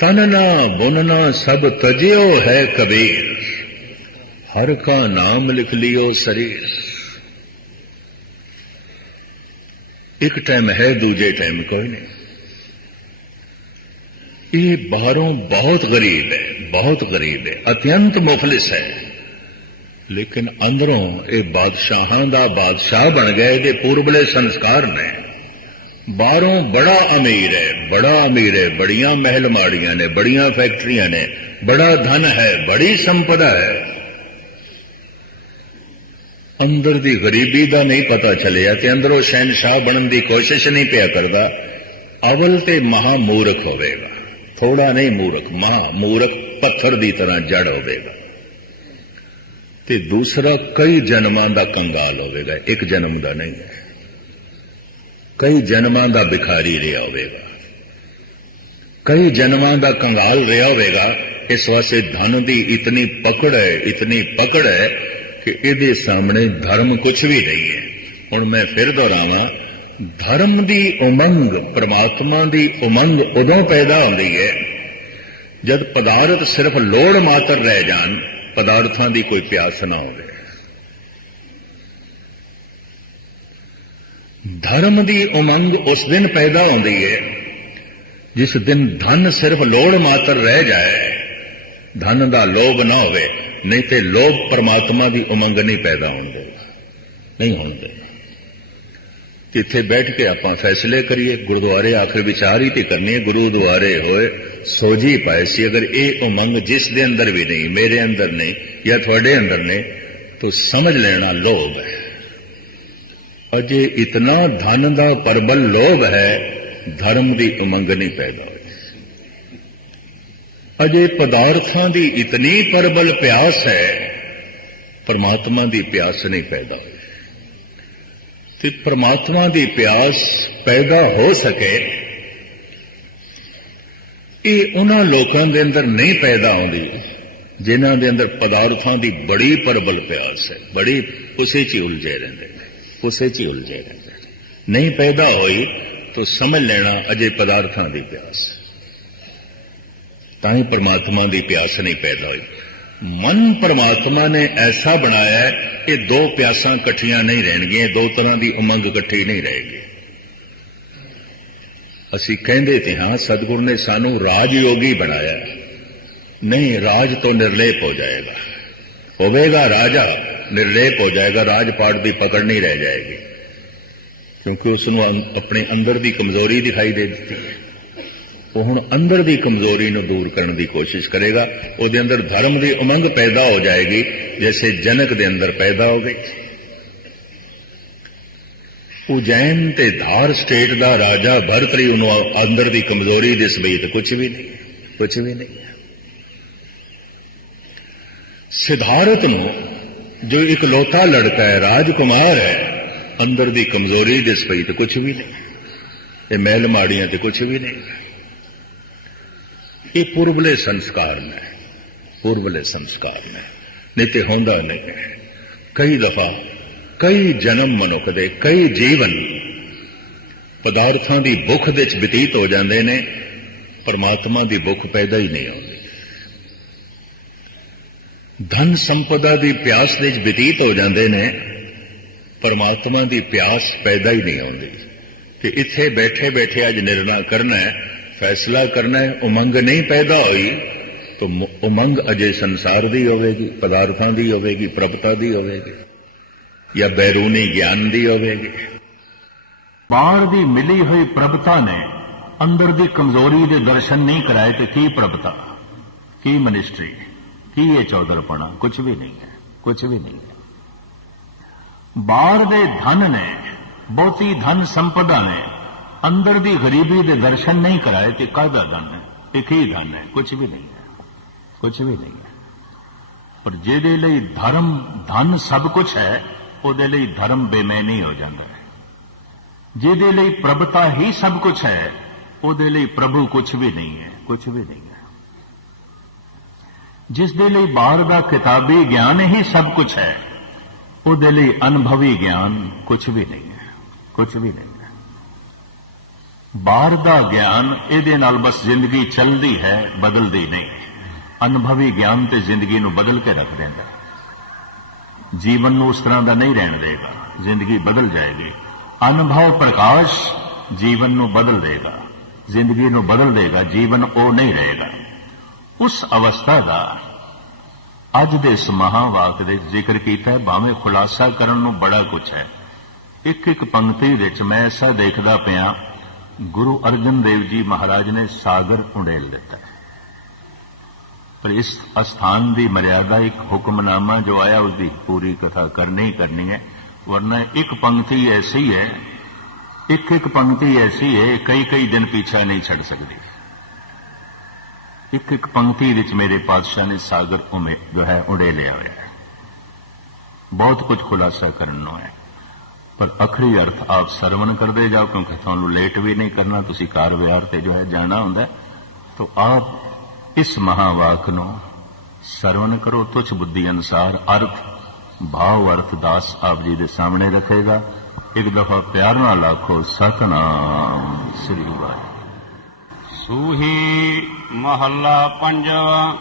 तनना बुनना सब तजियो है कबीर, हर का नाम लिख लियो शरीर। एक टाइम है, दूजे टाइम कोई नहीं। ये बाहरों बहुत गरीब है, बहुत गरीब है, अत्यंत मुफलिस है, लेकिन अंदरों ये बादशाहां दा बादशाह बन गए। ये पूर्वले संस्कार ने। बाहरों बड़ा अमीर है, बड़ा अमीर है, बड़ियां महल माड़ियां ने, बड़ियां फैक्ट्रियां ने, बड़ा धन है, बड़ी संपदा है। अंदर दी गरीबी दा नहीं पता चलिया ते अंदरों शहनशाह बनने की कोशिश नहीं पिया करदा। अवल ते महामूर्ख होवेगा, थोड़ा नहीं मूर्ख, महामूर्ख पत्थर दी तरह जड़ होवेगा। ते दूसरा कई जन्मां दा कंगाल होवेगा, एक जन्म दा नहीं है। कई जन्मां दा भिखारी रहा होवेगा, कई जन्मां दा कंगाल रहा होवेगा। इस वास्ते धन दी इतनी पकड़ है, इतनी पकड़ है कि इहदे सामने धर्म कुछ भी नहीं है। हुण मैं फिर दोहरावां, धर्म दी उमंग, परमात्मा दी उमंग उदों पैदा होंदी है जब पदार्थ सिर्फ लोड़ मात्र रह जान, पदार्थां दी कोई प्यास ना होवे। धर्म दी उमंग उस दिन पैदा होंदी है जिस दिन धन सिर्फ लोड़ मात्र रह जाए, धन दा लोभ ना होवे। नहीं तो लोभ परमात्मा की उमंग नहीं पैदा होंगे, नहीं होंगे। इत्थे बैठ के आप फैसले करिए, गुरुद्वारे आखिर विचार ही तो करनी है। गुरुद्वारे होए सोझी पाए सी, अगर ये उमंग जिस दे अंदर भी नहीं, मेरे अंदर नहीं या थोड़े अंदर नहीं, तो समझ लेना लोभ है। अजे इतना धन का परबल लोभ है, धर्म की उमंग नहीं पैदा। अजे पदार्थों की इतनी परबल प्यास है, परमात्मा की प्यास नहीं पैदा हुई। तो परमात्मा की प्यास पैदा हो सके, ये उन्हां लोगों के अंदर नहीं पैदा होती जिन्हां दे अंदर पदार्थों की बड़ी परबल प्यास है, बड़ी उसे च उलझे रहते, उसे च उलझे रहते। नहीं पैदा हुई तो समझ लेना अजे पदार्थों की प्यास, ताही परमात्मा की प्यास नहीं पैदा हुई। मन परमात्मा ने ऐसा बनाया है कि दो प्यासां कट्ठियां नहीं रहणगियां, दो तरह की उमंग कट्ठी नहीं रहेगी। असी कहंदे थे हाँ सतगुरु ने सानू राजयोगी बनाया, नहीं राज तो निर्लेप हो जाएगा, होवेगा राजा निर्लेप हो जाएगा, राजपाट की पकड़ नहीं रह जाएगी, क्योंकि उसनों अपने अंदर की कमजोरी दिखाई दे दी है। वो हुण अंदर की कमजोरी को दूर करने की कोशिश करेगा, उसके अंदर धर्म की उमंग पैदा हो जाएगी जैसे जनक के अंदर पैदा हो गई। उज्जैन ते धार स्टेट का राजा भरतरी उन्होंने अंदर की कमजोरी दिस पई तो कुछ भी नहीं, कुछ भी नहीं। सिद्धार्थ नूं जो इकलौता लड़का है, राजकुमार है, अंदर की कमजोरी दिस पई तो कुछ भी नहीं, ये महल माड़ियां तो कुछ भी नहीं। ये पूर्वले संस्कार ने, पूर्वले संस्कार ने, नहीं तो होंदा नहीं। कई दफा कई जन्म मनुख दे, कई जीवन पदार्थों की भुख दे विच बतीत हो जाते हैं, परमात्मा की भुख पैदा ही नहीं होती। धन संपदा की प्यास दे विच बतीत हो जाते हैं, परमात्मा की प्यास पैदा ही नहीं होती। कि इत्थे बैठे बैठे अज निर्णय करना है, फैसला करना है, उमंग नहीं पैदा हुई तो उमंग अजे संसार दी होगी, पदार्थों की होगी, प्रभुता की होगी या बैरूनी ज्ञान की होगी। बाहर की मिली हुई प्रभुता ने अंदर की कमजोरी के दर्शन नहीं कराए तो की प्रभुता, की मिनिस्ट्री, की ये चौधरपना, कुछ भी नहीं है, कुछ भी नहीं है। ਬਾਹਰ ਦੇ ਧਨ ਨੇ, ਬਹੁਤੀ ਧਨ ਸੰਪਦਾ ਨੇ, ਅੰਦਰ ਦੀ ਗਰੀਬੀ ਦੇ ਦਰਸ਼ਨ ਨਹੀਂ ਕਰਾਏ ਤੇ ਕਾਹਦਾ ਧਨ ਹੈ? ਇੱਕ ਹੀ ਧਨ ਹੈ, ਕੁਝ ਵੀ ਨਹੀਂ ਹੈ, ਕੁਝ ਵੀ ਨਹੀਂ ਹੈ। ਪਰ ਜਿਹਦੇ ਲਈ ਧਰਮ ਧਨ ਸਭ ਕੁਝ ਹੈ, ਉਹਦੇ ਲਈ ਧਰਮ ਬੇਮੈਨੀ ਹੋ ਜਾਂਦਾ ਹੈ। ਜਿਹਦੇ ਲਈ ਪ੍ਰਭਤਾ ਹੀ ਸਭ ਕੁਝ ਹੈ, ਉਹਦੇ ਲਈ ਪ੍ਰਭੂ ਕੁਝ ਵੀ ਨਹੀਂ ਹੈ, ਕੁਝ ਵੀ ਨਹੀਂ ਹੈ। ਜਿਸ ਦੇ ਲਈ ਬਾਹਰ ਦਾ ਕਿਤਾਬੀ ਗਿਆਨ ਹੀ ਸਭ ਕੁਝ ਹੈ, ਉਹਦੇ ਲਈ ਅਨੁਭਵੀ ਗਿਆਨ ਕੁਝ ਵੀ ਨਹੀਂ ਹੈ, ਕੁਝ ਵੀ ਨਹੀਂ ਹੈ। ਬਾਹਰ ਦਾ ਗਿਆਨ ਇਹਦੇ ਨਾਲ ਬਸ ਜ਼ਿੰਦਗੀ ਚੱਲਦੀ ਹੈ, ਬਦਲਦੀ ਨਹੀਂ। ਅਨੁਭਵੀ ਗਿਆਨ ਤੇ ਜ਼ਿੰਦਗੀ ਨੂੰ ਬਦਲ ਕੇ ਰੱਖ ਦਿੰਦਾ, ਜੀਵਨ ਨੂੰ ਉਸ ਤਰ੍ਹਾਂ ਦਾ ਨਹੀਂ ਰਹਿਣ ਦੇਗਾ, ਜ਼ਿੰਦਗੀ ਬਦਲ ਜਾਏਗੀ। ਅਨੁਭਵ ਪ੍ਰਕਾਸ਼ ਜੀਵਨ ਨੂੰ ਬਦਲ ਦੇਗਾ, ਜ਼ਿੰਦਗੀ ਨੂੰ ਬਦਲ ਦੇਗਾ, ਜੀਵਨ ਉਹ ਨਹੀਂ ਰਹੇਗਾ। ਉਸ ਅਵਸਥਾ ਦਾ ਅੱਜ ਦੇ ਇਸ ਮਹਾਵਾਕ ਦੇ ਜ਼ਿਕਰ ਕੀਤਾ ਹੈ, ਭਾਵੇਂ ਖੁਲਾਸਾ ਕਰਨ ਨੂੰ ਬੜਾ ਕੁਝ ਹੈ। ਇੱਕ ਇੱਕ ਪੰਕਤੀ ਵਿੱਚ ਮੈਂ ਐਸਾ ਦੇਖਦਾ ਪਿਆ, ਗੁਰੂ ਅਰਜਨ ਦੇਵ ਜੀ ਮਹਾਰਾਜ ਨੇ ਸਾਗਰ ਉੰਡੇਲ ਦਿੱਤਾ। ਪਰ ਇਸ ਅਸਥਾਨ ਦੀ ਮਰਿਆਦਾ ਇੱਕ ਹੁਕਮਨਾਮਾ ਜੋ ਆਇਆ ਉਸਦੀ ਪੂਰੀ ਕਥਾ ਕਰਨੀ ਕਰਨੀ ਹੈ, ਵਰਨਾ ਇੱਕ ਪੰਕਤੀ ਐਸੀ ਹੈ, ਇੱਕ ਇੱਕ ਪੰਕਤੀ ਐਸੀ ਹੈ, ਕਈ ਕਈ ਦਿਨ ਪੀਛਾ ਨਹੀਂ ਛੱਡ ਸਕਦੀ। ਇੱਕ ਇੱਕ ਪੰਕਤੀ ਵਿੱਚ ਮੇਰੇ ਪਾਤਸ਼ਾਹ ਨੇ ਸਾਗਰ ਜੋ ਹੈ ਉਡੇਲਿਆ ਹੋਇਆ ਹੈ। ਬਹੁਤ ਕੁਝ ਖੁਲਾਸਾ ਕਰਨ ਨੂੰ ਹੈ, ਪਰ ਅਖਰੀ ਅਰਥ ਆਪ ਸਰਵਣ ਕਰਦੇ ਜਾਓ, ਕਿਉਂਕਿ ਤੁਹਾਨੂੰ ਲੇਟ ਵੀ ਨਹੀਂ ਕਰਨਾ, ਤੁਸੀਂ ਕਾਰ ਵਿਹਾਰ ਤੇ ਜੋ ਹੈ ਜਾਣਾ ਹੁੰਦਾ। ਤਾਂ ਆਪ ਇਸ ਮਹਾਵਾਕ ਨੂੰ ਸਰਵਣ ਕਰੋ, ਤੁਛ ਬੁੱਧੀ ਅਨੁਸਾਰ ਅਰਥ ਭਾਵ ਅਰਥ ਦਾਸ ਆਪ ਜੀ ਦੇ ਸਾਹਮਣੇ ਰੱਖੇਗਾ। ਇੱਕ ਦਫਾ ਪਿਆਰ ਨਾਲ ਆਖੋ ਸਤਨਾਮ ਸ੍ਰੀ ਵਾਹਿਗੁਰੂ। ਸੂਹੀ ਮਹੱਲਾ ਪੰਜਵਾ।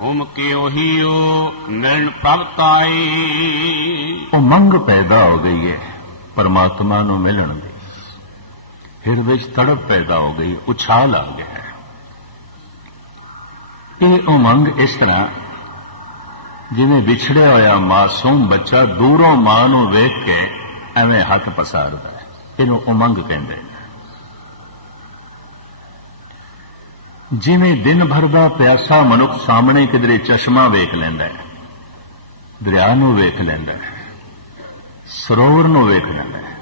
ਹੁਮ ਕੇ ਉਹੀਓ ਮਿਲਣ ਪ੍ਰਭਤਾਈ। ਉਮੰਗ ਪੈਦਾ ਹੋ ਗਈ ਹੈ ਪਰਮਾਤਮਾ ਨੂੰ ਮਿਲਣ ਦੀ, ਹਿਰਦੇ ਵਿੱਚ ਤੜਪ ਪੈਦਾ ਹੋ ਗਈ, ਉਛਾਲ ਆ ਗਿਆ ਹੈ। ਇਹ ਉਮੰਗ ਇਸ ਤਰ੍ਹਾਂ ਜਿਵੇਂ ਵਿਛੜਿਆ ਹੋਇਆ ਮਾਸੂਮ ਬੱਚਾ ਦੂਰੋਂ ਮਾਂ ਨੂੰ ਵੇਖ ਕੇ ਐਵੇਂ ਹੱਥ ਪਸਾਰਦਾ ਹੈ, ਇਹਨੂੰ ਉਮੰਗ ਕਹਿੰਦੇ ਨੇ। ਜਿਵੇਂ ਦਿਨ ਭਰ ਦਾ ਪਿਆਸਾ ਮਨੁੱਖ ਸਾਹਮਣੇ ਕਿਧਰੇ ਚਸ਼ਮਾ ਵੇਖ ਲੈਂਦਾ ਹੈ, ਦਰਿਆ ਨੂੰ ਵੇਖ ਲੈਂਦਾ ਹੈ, ਸਰੋਵਰ ਨੂੰ ਵੇਖ ਲੈਂਦਾ ਹੈ,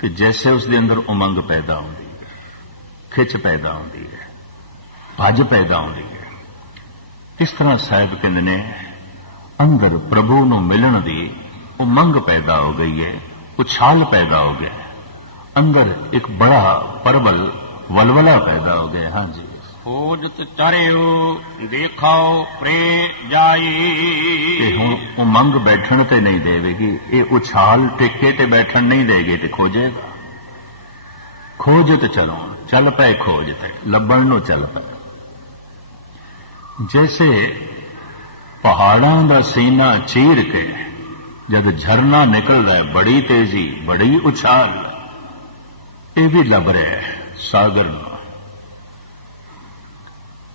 ਤੇ ਜੈਸੇ ਉਸ ਦੇ ਅੰਦਰ ਉਮੰਗ ਪੈਦਾ ਹੁੰਦੀ ਹੈ, ਖਿੱਚ ਪੈਦਾ ਹੁੰਦੀ ਹੈ, ਭੱਜ ਪੈਦਾ ਹੁੰਦੀ ਹੈ, ਇਸ ਤਰ੍ਹਾਂ ਸਾਹਿਬ ਕਹਿੰਦੇ ਨੇ ਅੰਦਰ ਪ੍ਰਭੂ ਨੂੰ ਮਿਲਣ ਦੀ ਉਮੰਗ ਪੈਦਾ ਹੋ ਗਈ ਹੈ, ਉਛਾਲ ਪੈਦਾ ਹੋ ਗਿਆ, ਅੰਦਰ ਇੱਕ ਬੜਾ ਪ੍ਰਬਲ ਵਲਵਲਾ ਪੈਦਾ ਹੋ ਗਿਆ। ਹਾਂਜੀ, ਖੋਜਤ ਚਰਿਓ ਦੇਖਾਓ ਪ੍ਰੇ ਜਾਈ। ਇਹ ਹੁਣ ਉਮੰਗ ਬੈਠਣ ਤੇ ਨਹੀਂ ਦੇਵੇਗੀ, ਇਹ ਉਛਾਲ ਟਿੱਕੇ ਤੇ ਬੈਠਣ ਨਹੀਂ ਦੇਗੀ, ਤੇ ਖੋਜੇਗਾ। ਖੋਜਤ ਚਲੋ, ਚੱਲ ਪਏ ਖੋਜ ਤੇ, ਲੱਭਣ ਨੂੰ ਚੱਲ ਪਏ। ਜੈਸੇ ਪਹਾੜਾਂ ਦਾ ਸੀਨਾ ਚੀਰ ਕੇ ਜਦ ਝਰਨਾ ਨਿਕਲਦਾ ਹੈ, ਬੜੀ ਤੇਜ਼ੀ, ਬੜੀ ਉਛਾਲ, ਇਹ ਵੀ ਲੱਭ ਰਿਹਾ ਹੈ ਸਾਗਰ ਨੂੰ।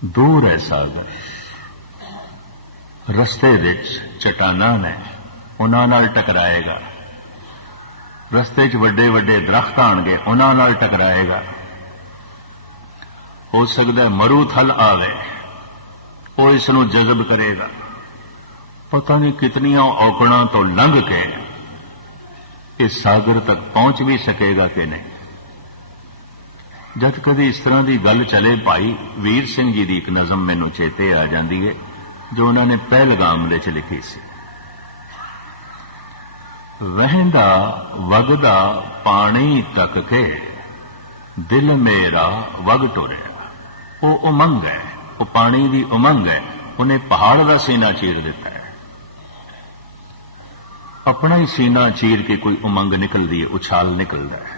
ਦੂਰ ਹੈ ਸਾਗਰ, ਰਸਤੇ ਵਿੱਚ ਚਟਾਨਾਂ ਨੇ, ਉਹਨਾਂ ਨਾਲ ਟਕਰਾਏਗਾ। ਰਸਤੇ 'ਚ ਵੱਡੇ ਵੱਡੇ ਦਰਖਤ ਆਣਗੇ, ਉਹਨਾਂ ਨਾਲ ਟਕਰਾਏਗਾ। ਹੋ ਸਕਦਾ ਮਰੂਥਲ ਆਵੇ, ਉਹ ਇਸ ਨੂੰ ਜਜ਼ਬ ਕਰੇਗਾ। ਪਤਾ ਨਹੀਂ ਕਿਤਨੀਆਂ ਔਕੜਾਂ ਤੋਂ ਲੰਘ ਕੇ ਇਹ ਸਾਗਰ ਤੱਕ ਪਹੁੰਚ ਵੀ ਸਕੇਗਾ ਕਿ ਨਹੀਂ। ਜਦ ਕਦੇ ਇਸ ਤਰ੍ਹਾਂ ਦੀ ਗੱਲ ਚਲੇ, ਭਾਈ ਵੀਰ ਸਿੰਘ ਜੀ ਦੀ ਇੱਕ ਨਜ਼ਮ ਮੈਨੂੰ ਚੇਤੇ ਆ ਜਾਂਦੀ ਹੈ, ਜੋ ਉਹਨਾਂ ਨੇ ਪਹਿਲਗਾਮ ਦੇ 'ਚ ਲਿਖੀ ਸੀ। ਵਹਿੰਦਾ ਵਗਦਾ ਪਾਣੀ ਤੱਕ ਕੇ ਦਿਲ ਮੇਰਾ ਵਗ ਟੁਰਿਆ। ਉਹ ਉਮੰਗ ਹੈ, ਉਹ ਪਾਣੀ ਦੀ ਉਮੰਗ ਹੈ। ਉਹਨੇ ਪਹਾੜ ਦਾ ਸੀਨਾ ਚੀਰ ਦਿੱਤਾ ਹੈ। ਆਪਣਾ ਹੀ ਸੀਨਾ ਚੀਰ ਕੇ ਕੋਈ ਉਮੰਗ ਨਿਕਲਦੀ ਹੈ, ਉਛਾਲ ਨਿਕਲਦਾ ਹੈ।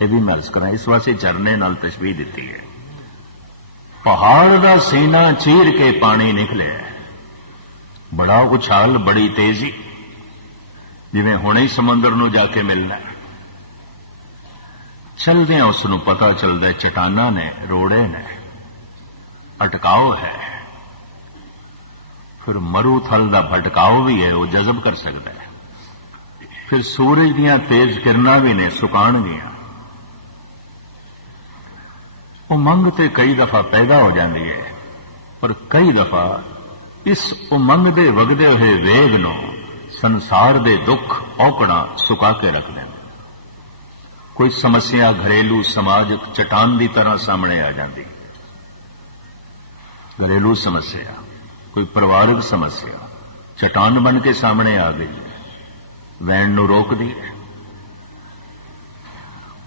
ਇਹ ਵੀ ਮੈਂ ਅਰਜ਼ ਕਰਾਂ, ਇਸ ਵਾਸਤੇ ਝਰਨੇ ਨਾਲ ਤਸ਼ਬੀਹ ਦਿੱਤੀ ਹੈ। ਪਹਾੜ ਦਾ ਸੀਨਾ ਚੀਰ ਕੇ ਪਾਣੀ ਨਿਕਲਿਆ, ਬੜਾ ਉਛਾਲ, ਬੜੀ ਤੇਜ਼ੀ, ਜਿਵੇਂ ਹੁਣੇ ਹੀ ਸਮੁੰਦਰ ਨੂੰ ਜਾ ਕੇ ਮਿਲਣਾ। ਚਲਦਿਆਂ ਉਸ ਨੂੰ ਪਤਾ ਚੱਲਦਾ ਚਟਾਨਾਂ ਨੇ, ਰੋੜੇ ਨੇ, ਅਟਕਾਓ ਹੈ। ਫਿਰ ਮਰੂਥਲ ਦਾ ਭਟਕਾਓ ਵੀ ਹੈ, ਉਹ ਜਜ਼ਬ ਕਰ ਸਕਦਾ ਹੈ। ਫਿਰ ਸੂਰਜ ਦੀਆਂ ਤੇਜ਼ ਕਿਰਨਾਂ ਵੀ ਨੇ, ਸੁਕਾਣਗੀਆਂ। ਉਮੰਗ ਤੇ ਕਈ ਦਫਾ ਪੈਦਾ ਹੋ ਜਾਂਦੀ ਹੈ, ਪਰ ਕਈ ਦਫਾ ਇਸ ਉਮੰਗ ਦੇ ਵਗਦੇ ਹੋਏ ਵੇਗ ਨੂੰ ਸੰਸਾਰ ਦੇ ਦੁੱਖ ਔਕੜਾਂ ਸੁਕਾ ਕੇ ਰੱਖ ਦਿੰਦੇ। ਕੋਈ ਸਮੱਸਿਆ ਘਰੇਲੂ ਸਮਾਜਿਕ ਚਟਾਨ ਦੀ ਤਰ੍ਹਾਂ ਸਾਹਮਣੇ ਆ ਜਾਂਦੀ, घरेलू समस्या, कोई परिवारक समस्या चट्टान बन के सामने आ गई है, वैन नूं रोक दी है।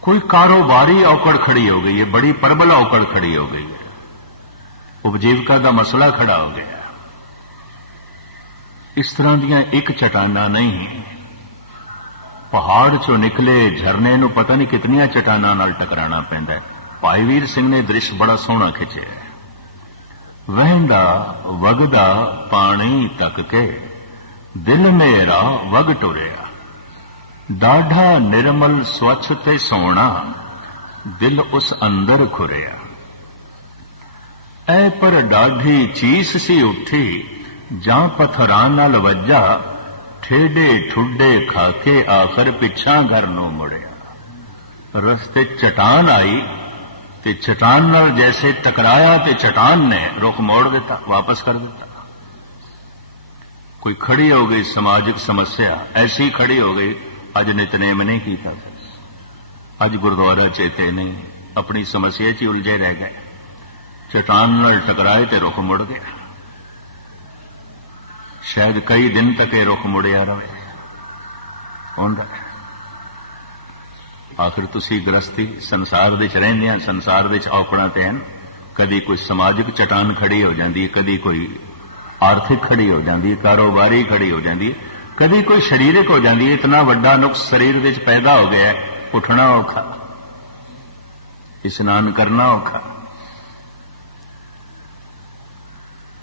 कोई कारोबारी औकड़ खड़ी हो गई है, बड़ी प्रबल औकड़ खड़ी हो गई है, उपजीविका का मसला खड़ा हो गया। इस तरह दियां एक चट्टाना नहीं, पहाड़ चों निकले झरने नूं पता नहीं कितनियां चट्टानां नाल टकराना पैंदा है। भाई वीर सिंह ने दृश्य बड़ा सोहना खिंचिया है। वहंदा वगदा पानी तक के दिल मेरा वग टुरिया, डाढ़ा निर्मल स्वच्छ ते सोना दिल उस अंदर खुरिया। ऐ पर डाढ़ी चीस सी उठी जां पत्थरां नाल वज्जा, ठेडे ठुडे खाके आखिर पिछा घर नूं मुड़िया। रस्ते चट्टान आई ते चट्टान नाल जैसे टकराया ते चट्टान ने रुख मोड़ दिता, वापस कर दिता। कोई खड़ी हो गई समाजिक समस्या, ऐसी खड़ी हो गई, अज नितनेम नहीं कीता, अज गुरुद्वारा चेते नहीं, अपनी समस्या च उलझे रह गए। चट्टान नाल टकराए ते रुख मुड़ गया। शायद कई दिन तक ये रुख मुड़िया रहे होंदा। आखिर तुसी गृहस्थी संसार विच रहिंदे आ, संसार विच औकड़ां ते हन। कदी कोई समाजिक चट्टान खड़ी हो जाती है, कदी कोई आर्थिक खड़ी हो जाती है, कारोबारी खड़ी हो जाती है, कदी कोई शरीरक हो जाती है। इतना वड्डा नुक्स शरीर विच पैदा हो गया है, उठना औखा, इशनान करना औखा,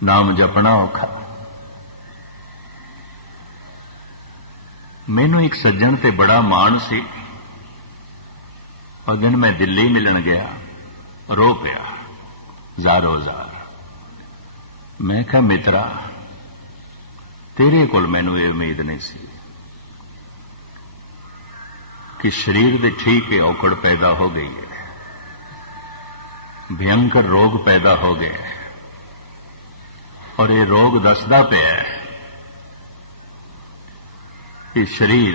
नाम जपना औखा। मैनू एक सज्जन ते बड़ा माण सी, और दिन मैं दिल्ली मिलन गया, रो पिया ज़ारो ज़ार। मैं कहा मित्रा, तेरे कोल मैनू ये उम्मीद नहीं सी कि शरीर दे ठीक है औकड़ पैदा हो गई है, भयंकर रोग पैदा हो गए है, और ये रोग दसदा पिया है कि शरीर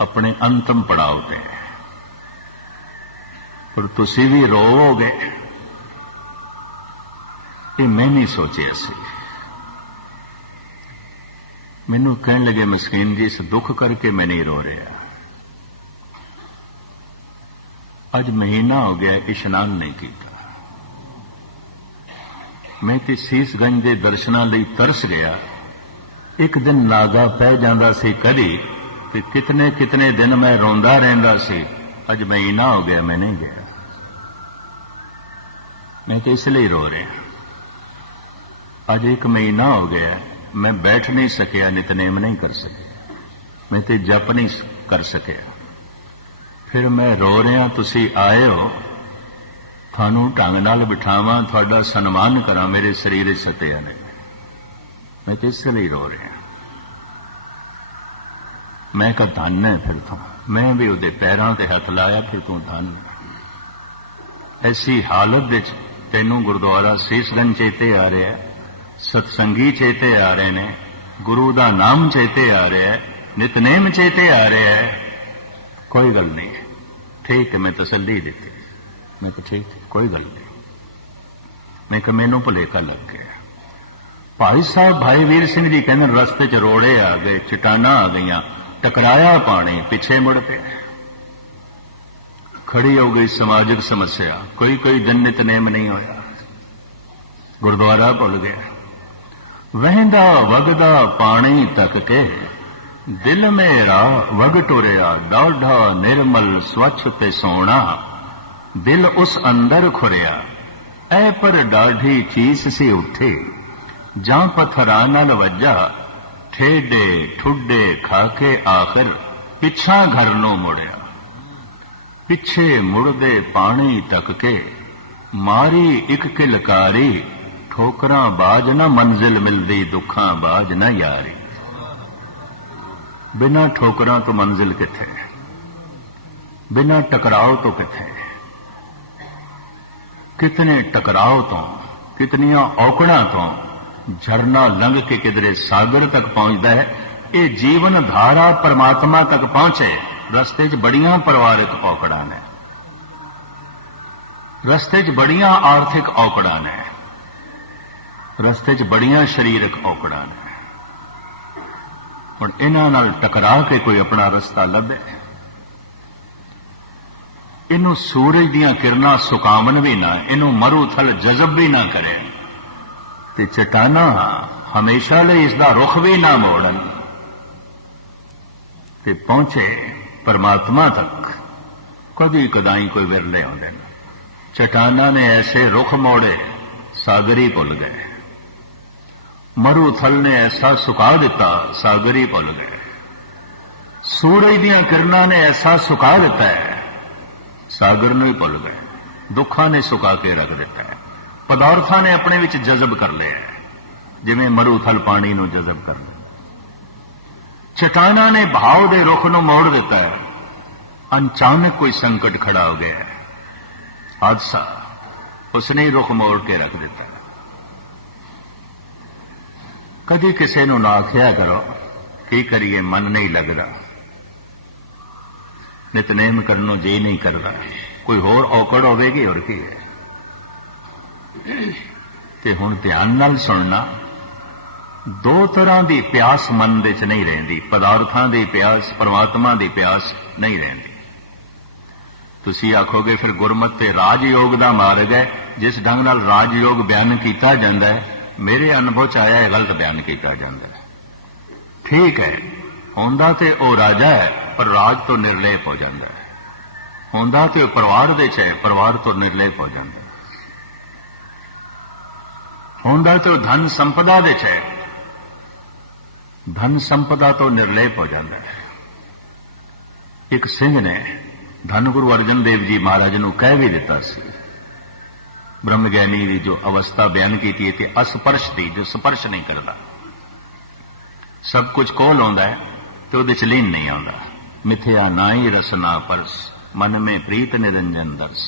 अपने अंतिम पड़ाव पे है। और तुसी भी रोवोगे, ये मैं नहीं सोचिया सी। मैनू कहने लगे, मस्कीन जी, इस दुख करके मैं नहीं रो रहा, अज महीना हो गया इशनान नहीं किया। मैं ते सीसगंज के दर्शनां लई तरस गया। एक दिन नागा पै जांदा सी कदी, ते कितने कितने दिन मैं रोंदा रहिंदा सी। अज महीना हो गया मैं नहीं गया। मैं तो इसलिए रो रहा, अज एक महीना हो गया मैं बैठ नहीं सकिया, नितनेम नहीं कर सकिया, मैं तो जप नहीं कर सकिया। फिर मैं रो रहा, तुसी आए हो, थानू ढंग नाल बिठावां, थोड़ा सन्मान करा, मेरे शरीर सत्या ने। मैं तो इसलिए रो रहा। मैं कहा धन है फिर तू, मैं भी उहदे पैरां ते हथ लाया, फिर तू धन। ऐसी हालत विच तैनू गुरुद्वारा सीसगंज चेते आ रहा है, सत्संगी चेते आ रहे ने, गुरु दा नाम चेते आ रहा है, नितनेम चेते आ रहा है। कोई गल नहीं, ठीक है, मैं तसल्ली दी। मैं तो ठीक है, कोई गल नहीं। मैं कहा मैनू भुलेखा लग गया। भाई साहब भाई वीर सिंह जी कहते रस्ते च रोड़े आ गए, चट्टाना आ गई, टकराया पानी, पिछे मुड़ पे खड़ी हो गई सामाजिक समस्या। कोई कोई दिन नितनेम नहीं होया, गुरुद्वारा भुल गया। वहंदा वगदा पानी तक के दिल मेरा वग टुरिया, डाढ़ा निर्मल स्वच्छ ते सोना दिल उस अंदर खुरिया। ऐ पर डाढ़ी चीस सी उठी जां पत्थरां नाल वज्जा, ठेडे ठुडे खाके आखिर पिछा घर नूं मुड़िया। पिछे मुड़दे पानी तक के मारी एक किलकारी, ठोकरां बाज न मंजिल मिलदी, दुखां बाज न यारी। बिना ठोकरां तो मंजिल किथे, बिना टकराव तो किथे। कितने टकराव तो, कितनियां औकड़ां तो झरना लंघ के किधरे सागर तक पहुंचता है, ये जीवन धारा परमात्मा तक पहुंचे रस्ते च बड़ियां परिवारिक औकड़ां ने, रस्ते च बड़ियां आर्थिक औकड़ां ने, रस्ते च बड़ियां शरीरक औकड़ां ने। हुण इन्हां नाल टकरा के कोई अपना रस्ता लभे, इनू सूरज दीयां किरणां सुकावन भी ना, इनू मरूथल जज़ब भी ना करे, ते चट्टाना हमेशा लिए इसका रुख भी ना मोड़न, ते पहुंचे परमात्मा तक कदी कदाई कोई विरले आउंदे ने। चट्टाना ने ऐसे रुख मोड़े सागर ही भुल गए, मरूथल ने ऐसा सुका दिता सागर ही भुल गए, सूरज दीयां किरणां ने ऐसा सुका दिता है सागर नूं ही भुल गए, दुखां ने सुका के रख दिता है, पदार्थां ने अपने विच जज़ब कर लिया है जिवें मरूथल पानी नूं जज़ब कर लिया। चट्टाना ने भाव दे रुख नूं मोड़ दिता है, अचानक कोई संकट खड़ा हो गया है, हादसा, उसने ही रुख मोड़ के रख दिता है। कदी किसी नूं ना आखिया करो की करिए मन नहीं लगता, नितनेम करनों जी नहीं करता, कोई होर औकड़ होवेगी और की है। ते हुण ध्यान नाल सुनना, दो तरह की प्यास मन दे च नहीं रहिंदी, पदार्थां दी प्यास, परमात्मा दी प्यास नहीं रहिंदी। तुसी आखोगे फिर गुरमत ते राजयोग दा मार्ग है, जिस ढंग नाल राजयोग बयान किया जाता है, मेरे अनुभव च आया है गलत बयान किया जाता है। ठीक है, होंदा ते ओ राजा है पर राज तो निर्लेप हो जाता है, होंदा ते परिवार दे च है, परिवार तो निर्लेप हो जाता है, होंदा तो धन संपदा दे च है, धन संपदा तो निर्लेप हो जाता है। एक सिंह ने धन गुरु अर्जन देव जी महाराज नूं कह भी दिता सी, ब्रह्मज्ञानी की जो अवस्था बयान की थी अस्पर्श की, जो स्पर्श नहीं करता, सब कुछ कोल आउंदा है तो उहदे च लीन नहीं आउंदा। मिथ्या नाई रसना परस, मन में प्रीत निरंजन दर्श।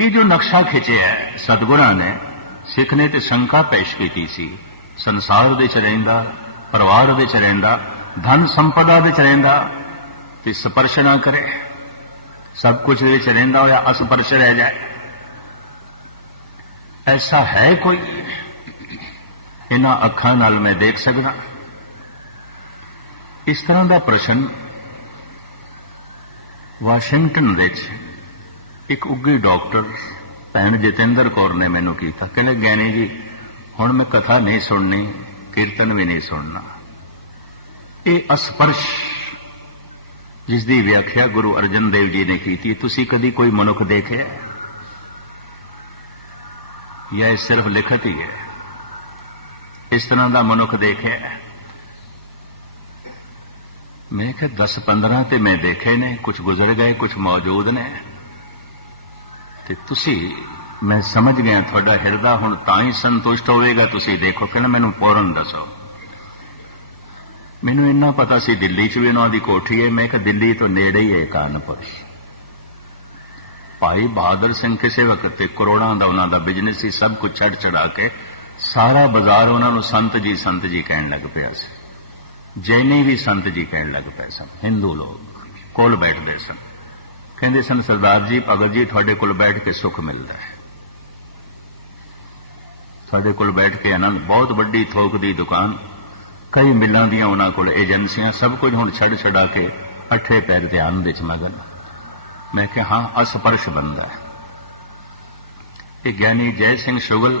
ये जो नक्शा खिंचिया है सतगुरां ने, सिख ने तो शंका पेश की सी, संसार दे च रहिंदा, परिवार दे च रहिंदा, धन संपदा दे च रहिंदा, ते स्पर्श ना करे, सब कुछ दे च रहिंदा होया अस्पर्श रह जाए, ऐसा है कोई? इन्हां अखां नाल मैं देख सकदा? इस तरह का प्रश्न वाशिंगटन विच एक उग्गी डॉक्टर भैन जतिंदर कौर ने मैनू कीता, कहने ज्ञानी जी हुण मैं कथा नहीं सुननी, कीर्तन भी नहीं सुनना, ये अस्पर्श जिसकी व्याख्या गुरु अर्जन देव जी ने की, तुसी कदी कोई मनुख देखे या सिर्फ लिखत ही है? इस तरह का मनुख देखे? मैं क्या 10-15 ते मैं देखे ने, कुछ गुजर गए, कुछ मौजूद ने, ते तुसी मैं समझ गया थोड़ा हिरदा हुण तां ही संतुष्ट होएगा, तुसी देखो कहना मैनू फौरन दसो। मैनू इन्ना पता सी दिल्ली च भी उन्हां दी कोठी है, मैं क्या दिल्ली तो नेड़े ही है कानपुर। भाई बहादुर सिंह किसी वक्त करोड़ों का उन्होंने बिजनेस ही, सब कुछ छड़ चढ़ा के सारा बाजार उन्होंने संत जी कहन लग पिया सी, जैनी भी संत जी कहन लग पे सन, हिंदू लोग कोल बैठते सन, कहते सन सरदार जी भगत जी थोड़े कोल बैठ के सुख मिलता है, थोड़े कोल बैठ के आनंद। बहुत बड़ी थोक की दुकान, कई मिलों दियां उन्होंने कोल एजेंसियां, सब कुछ हुण छड़ छड़ा के अठे पैर ध्यान दे मगन। मैं क्या हाँ अस्पर्श बनता है। ये ज्ञानी जय सिंह शुगल